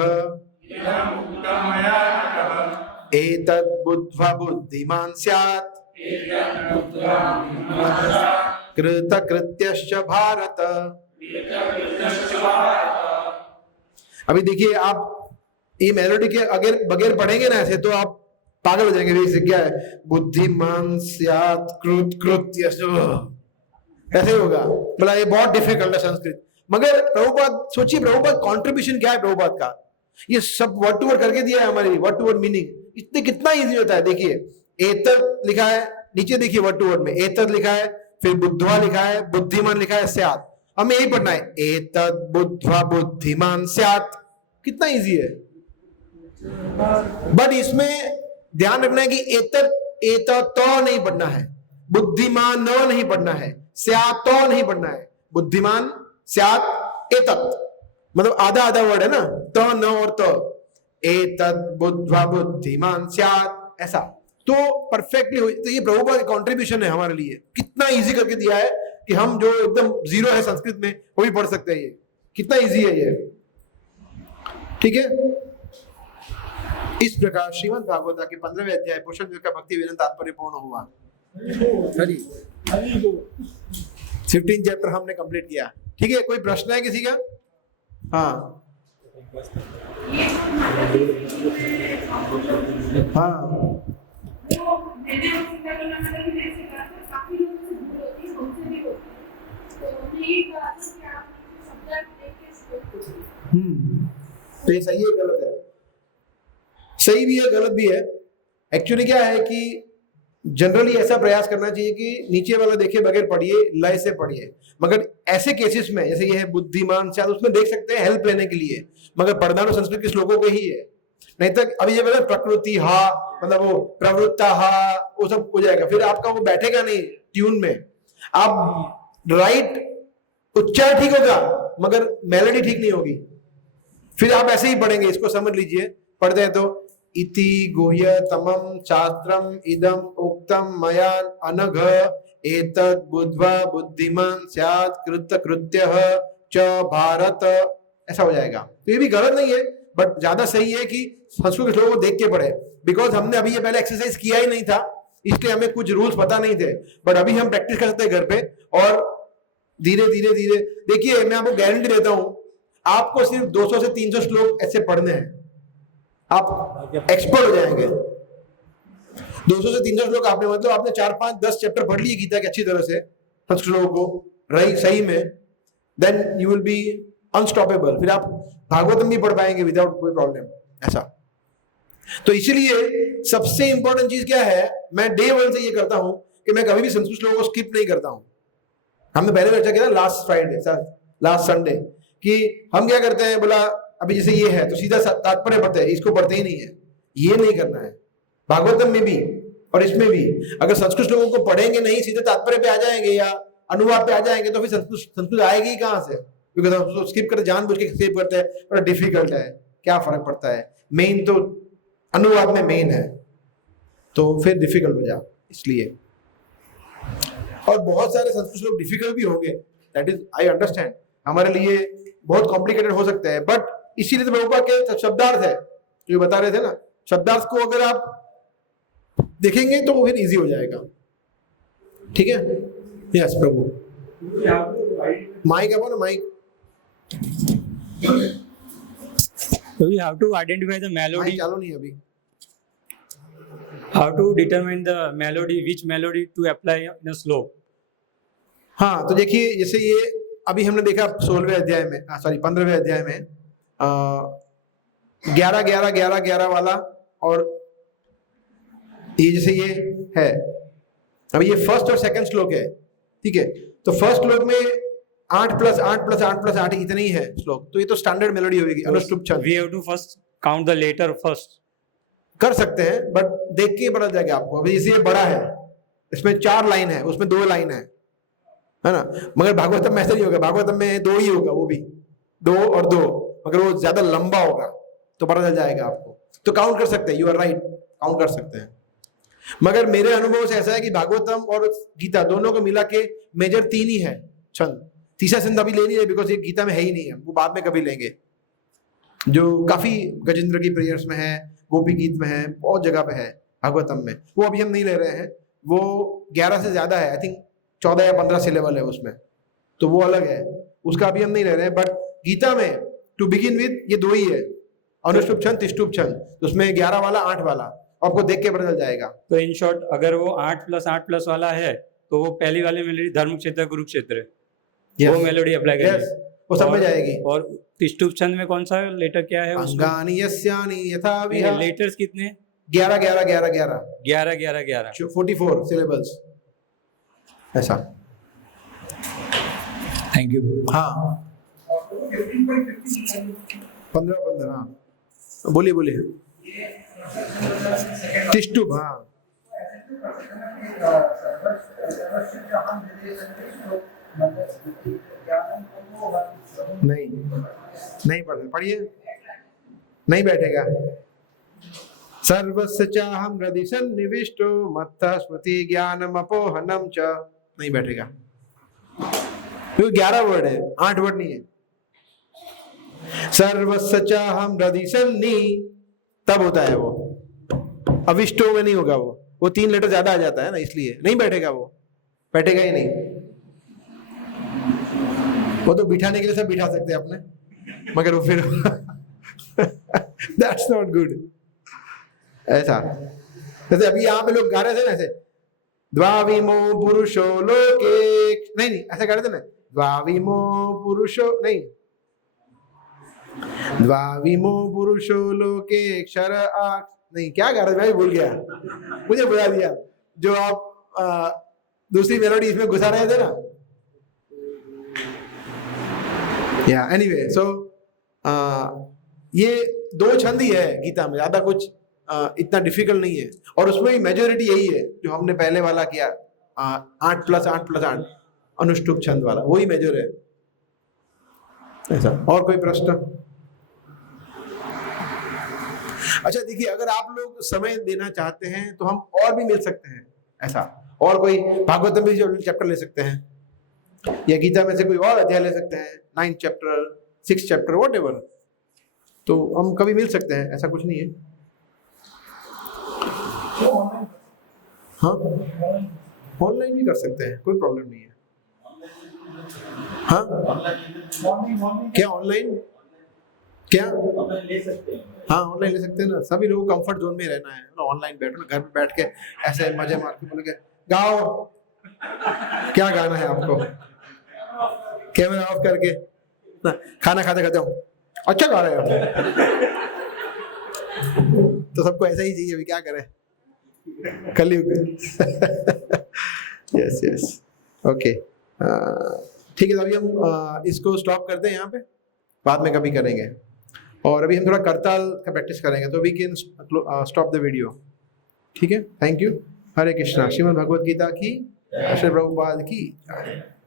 एतद् बुद्ध्वा बुद्धिमान् स्यात् कृतकृत्यश्च भारत। अभी देखिए, आप ये मेलोडी के अगर बगैर पढ़ेंगे ना ऐसे तो आप पागल हो जाएंगे, इससे क्या है, बुद्धिमान स्यात् कृत कृत्यश्च, ऐसे होगा। बोला ये बहुत डिफिकल्ट है संस्कृत, मगर प्रभुपाद सोचिए, प्रभुपाद कंट्रीब्यूशन क्या है प्रभुपाद का, ये सब वर्ड टू वर्ड करके दिया है, हमारी वर्ड टू वर्ड मीनिंग इतने कितना इजी होता है। देखिए एतत् लिखा है, नीचे देखिए वर्ड टू वर्ड में एतत् लिखा है, फिर बुद्ध्वा लिखा है, बुद्धिमान लिखा है, स्यात्, हमें यही पढ़ना है, एतत् बुद्ध्वा बुद्धिमान स्यात्, कितना इजी है। बट इसमें ध्यान रखना है कि एतत् तो नहीं पढ़ना है, बुद्धिमान न नहीं पढ़ना है, स्यात् तो नहीं पढ़ना है, बुद्धिमान स्यात् एतत्, मतलब आधा आधा वर्ड है ना, तो न और तो, एतत् बुद्ध्वा बुद्धिमान स्यात्, ऐसा तो परफेक्टली हो। तो ये प्रभुपाद का कंट्रीब्यूशन है हमारे लिए, कितना इजी करके दिया है कि हम जो एकदम जीरो है संस्कृत में वो भी पढ़ सकते हैं। ये कितना इजी है ये, ठीक है। इस प्रकार श्रीमद् भागवत के 15वें अध्याय पुरुषोत्तम योग का भक्ति वेदांत तात्पर्य पूर्ण हुआ। 15 चैप्टर हमने कंप्लीट किया, ठीक है। कोई प्रश्न है किसी का? हाँ हाँ, तो ये सही है गलत है? सही भी है गलत भी है। एक्चुअली क्या है कि जनरली ऐसा प्रयास करना चाहिए कि नीचे वाला देखे बगैर पढ़िए, लय से पढ़िए, मगर ऐसे केसेस में जैसे ये है बुद्धिमान शायद उसमें देख सकते हैं हेल्प लेने के लिए, मगर पढ़ना तो संस्कृत के श्लोकों के ही है। नहीं तो अभी ये बोला प्रकृति हा, मतलब वो प्रवृत्ता हा, वो सब हो जाएगा, फिर आपका वो बैठेगा नहीं ट्यून में। आप राइट उच्चार ठीक होगा मगर मेलोडी ठीक नहीं होगी, फिर आप ऐसे ही पढ़ेंगे। इसको समझ लीजिए, पढ़ते हैं तो इति गुह्यतमं शास्त्रम् इदम् उक्तं मया अनघ एतद् बुद्ध्वा बुद्धिमान् स्यात् कृतकृत्यः च भारत, ऐसा हो जाएगा। तो ये भी गलत नहीं है, बट ज्यादा सही है कि संस्कृत के श्लोकों को देख के पढ़े, बिकॉज हमने अभी ये पहले एक्सरसाइज किया ही नहीं था, इसलिए हमें कुछ रूल्स पता नहीं थे। बट अभी हम प्रैक्टिस कर सकते हैं घर पे, और धीरे धीरे धीरे देखिए, मैं आपको गारंटी देता हूं, आपको सिर्फ 200 से 300 श्लोक ऐसे पढ़ने हैं, आप एक्सपर्ट हो जाएंगे। 200 से 300 श्लोक आपने, मतलब आपने 4, 5, 10 चैप्टर पढ़ लिए गीता के अच्छी तरह से संस्कृत श्लोकों को रही सही में, then you will be unstoppable. फिर आप भागवतम भी पढ़ पाएंगे विदाउट कोई प्रॉब्लम। ऐसा तो इसीलिए सबसे इंपॉर्टेंट चीज क्या है, मैं डे वन से ये करता हूं कि मैं कभी भी संस्कृत श्लोक को स्किप नहीं करता हूं। हमने पहले चर्चा किया लास्ट फ्राइडे, लास्ट संडे, कि हम क्या करते हैं, बोला अभी जैसे ये है तो सीधा तात्पर्य पढ़ते हैं, इसको पढ़ते ही नहीं है। ये नहीं करना है। भागवतम में भी और इसमें भी अगर संस्कृत श्लोकों को पढ़ेंगे नहीं, सीधे तात्पर्य पे आ जाएंगे या अनुवाद पे आ जाएंगे, तो फिर संस्कृत आएगी ही कहां से? क्योंकि हम उसको स्किप करते, जानबूझ के स्किप करते हैं, बड़ा डिफिकल्ट है, क्या फर्क पड़ता है, मेन तो अनुवाद में मेन है, तो फिर डिफिकल्ट हो जाए इसलिए। और बहुत सारे संस्कृत श्लोक डिफिकल्ट भी होंगे, दैट इज आई अंडरस्टैंड, हमारे लिए बहुत कॉम्प्लिकेटेड हो सकते हैं, बट इसीलिए तो प्रभुपाद के शब्दार्थ है जो बता रहे थे ना, शब्दार्थ को अगर आप देखेंगे तो वो फिर इजी हो जाएगा। ठीक है, यस प्रभु। माइक अपो ना mic. So we have to identify the melody. चालू नहीं अभी। How to determine the melody, which melody to apply in a slope. हाँ, तो देखिए जैसे ये अभी हमने देखा 16वें अध्याय में, सॉरी 15वें अध्याय में 11-11-11-11 वाला, और ये जैसे ये है, अभी ये फर्स्ट और सेकंड श्लोक है, ठीक है। तो फर्स्ट श्लोक में 8+8+8+8 इतने ही है श्लोक, तो ये तो स्टैंडर्ड मेलोडी होगी, अनुष्टुप छंद। We have to first count the letter first. कर सकते हैं, बट देख के पता जाएगा आपको। अभी जैसे ये बड़ा है, इसमें 4 लाइन है, उसमें 2 लाइन है ना, मगर भागवतम में ऐसा नहीं होगा, भागवतम में 2 ही होगा, वो भी 2 और 2, मगर वो ज्यादा लंबा होगा तो पता चल जाएगा आपको। तो काउंट कर सकते हैं, यू आर राइट, काउंट कर सकते हैं। मगर मेरे अनुभव से ऐसा है कि भागवतम और गीता दोनों को मिला के मेजर 3 ही है छंद, तीसरा छंद अभी ले नहीं है, बिकॉज ये गीता में है ही नहीं है, वो बाद में कभी लेंगे, जो काफी गजेंद्र की प्रेयर्स में है, गोपी गीत में है, बहुत जगह पे है भागवतम में, वो अभी हम नहीं ले रहे हैं। वो 11 से ज्यादा है, आई थिंक 14 या 15 सिलेबल है उसमें, तो वो अलग है, उसका अभी हम नहीं ले रहे हैं। बट गीता में टू बिगिन विद ये 2 ही है, अनुष्टुप छंद, तिष्टुप छंद, तो उसमें 11 वाला 8 वाला आपको देख के पता चल जाएगा। तो इन शॉर्ट अगर वो 8+8+ वाला है तो वो पहली वाली मेलोडी धर्म क्षेत्र कुरुक्षेत्र है, yes. वो मेलोडी अप्लाई करेंगे, वो समझ जाएगी। और तिष्टुप छंद में कौन सा लेटर क्या है? अंगानि यस्यानि यथा विहा, लेटर्स कितने? 11-11-11-11 11-11-11 44 सिलेबल्स ऐसा। Thank you. हाँ 15-15, हाँ बोलिए बोलिए। तिष्टुप, हाँ नहीं पढ़िए, नहीं बैठेगा। सर्वस्य चाहं हृदि सन्निविष्टो मत्तः स्मृति ज्ञानम अपोहनम च, नहीं बैठेगा, क्योंकि 11 वर्ड है, 8 वर्ड नहीं है। सर्वस्य चाहं हृदि सन्नि तब होता है वो, अविष्टो में नहीं होगा वो 3 लेटर ज्यादा आ जाता है ना, इसलिए नहीं बैठेगा, वो बैठेगा ही नहीं। वो तो बिठाने के लिए सब बिठा सकते हैं अपने, मगर वो फिर दैट्स नॉट गुड। ऐसा जैसे अभी यहाँ पे लोग गा रहे थे ना, ऐसे द्वाविमो पुरुषो लोके, नहीं ऐसा गा रहे थे ना, द्वाविमो पुरुषो, नहीं द्वाविमो पुरुषो लोके क्षर आ, नहीं क्या गा रहे थे, मैं भूल गया, मुझे बुला दिया। जो आप दूसरी मेलोडी इसमें घुसा रहे थे ना, या एनीवे सो ये 2 छंद ही है गीता में, ज्यादा कुछ इतना डिफिकल्ट नहीं है, और उसमें भी मेजोरिटी यही है जो हमने पहले वाला किया, 8+8+8 अनुष्टुप छंद वाला, वही मेजर है। ऐसा और कोई प्रश्न? अच्छा देखिए, अगर आप लोग समय देना चाहते हैं तो हम और भी मिल सकते हैं, ऐसा और कोई भागवतम में चैप्टर ले सकते हैं, या गीता में से कोई और अध्याय ले सकते हैं, 9th chapter 6th chapter whatever, तो हम कभी मिल सकते हैं, ऐसा कुछ नहीं है। हाँ ऑनलाइन भी कर सकते हैं, कोई प्रॉब्लम नहीं है। हाँ क्या ऑनलाइन, क्या ले सकते हैं? हाँ ऑनलाइन ले सकते हैं ना, सभी लोगों को कंफर्ट जोन में रहना है ना, ऑनलाइन बैठो ना, घर पे बैठ के ऐसे मजे मार के बोले गाओ, क्या गाना है आपको, कैमरा ऑफ करके ना, खाना खाते खाते अच्छा गा रहे हो, तो सबको ऐसा ही चाहिए, अभी क्या करें, कलयुग। यस यस, ओके, ठीक है। तो अभी हम इसको स्टॉप करते हैं यहाँ पे, बाद में कभी करेंगे। और अभी हम थोड़ा करताल का प्रैक्टिस करेंगे, तो we can stop the video. ठीक है, थैंक यू। हरे कृष्णा। श्रीमद् भगवद गीता की, श्री प्रभुपाद की।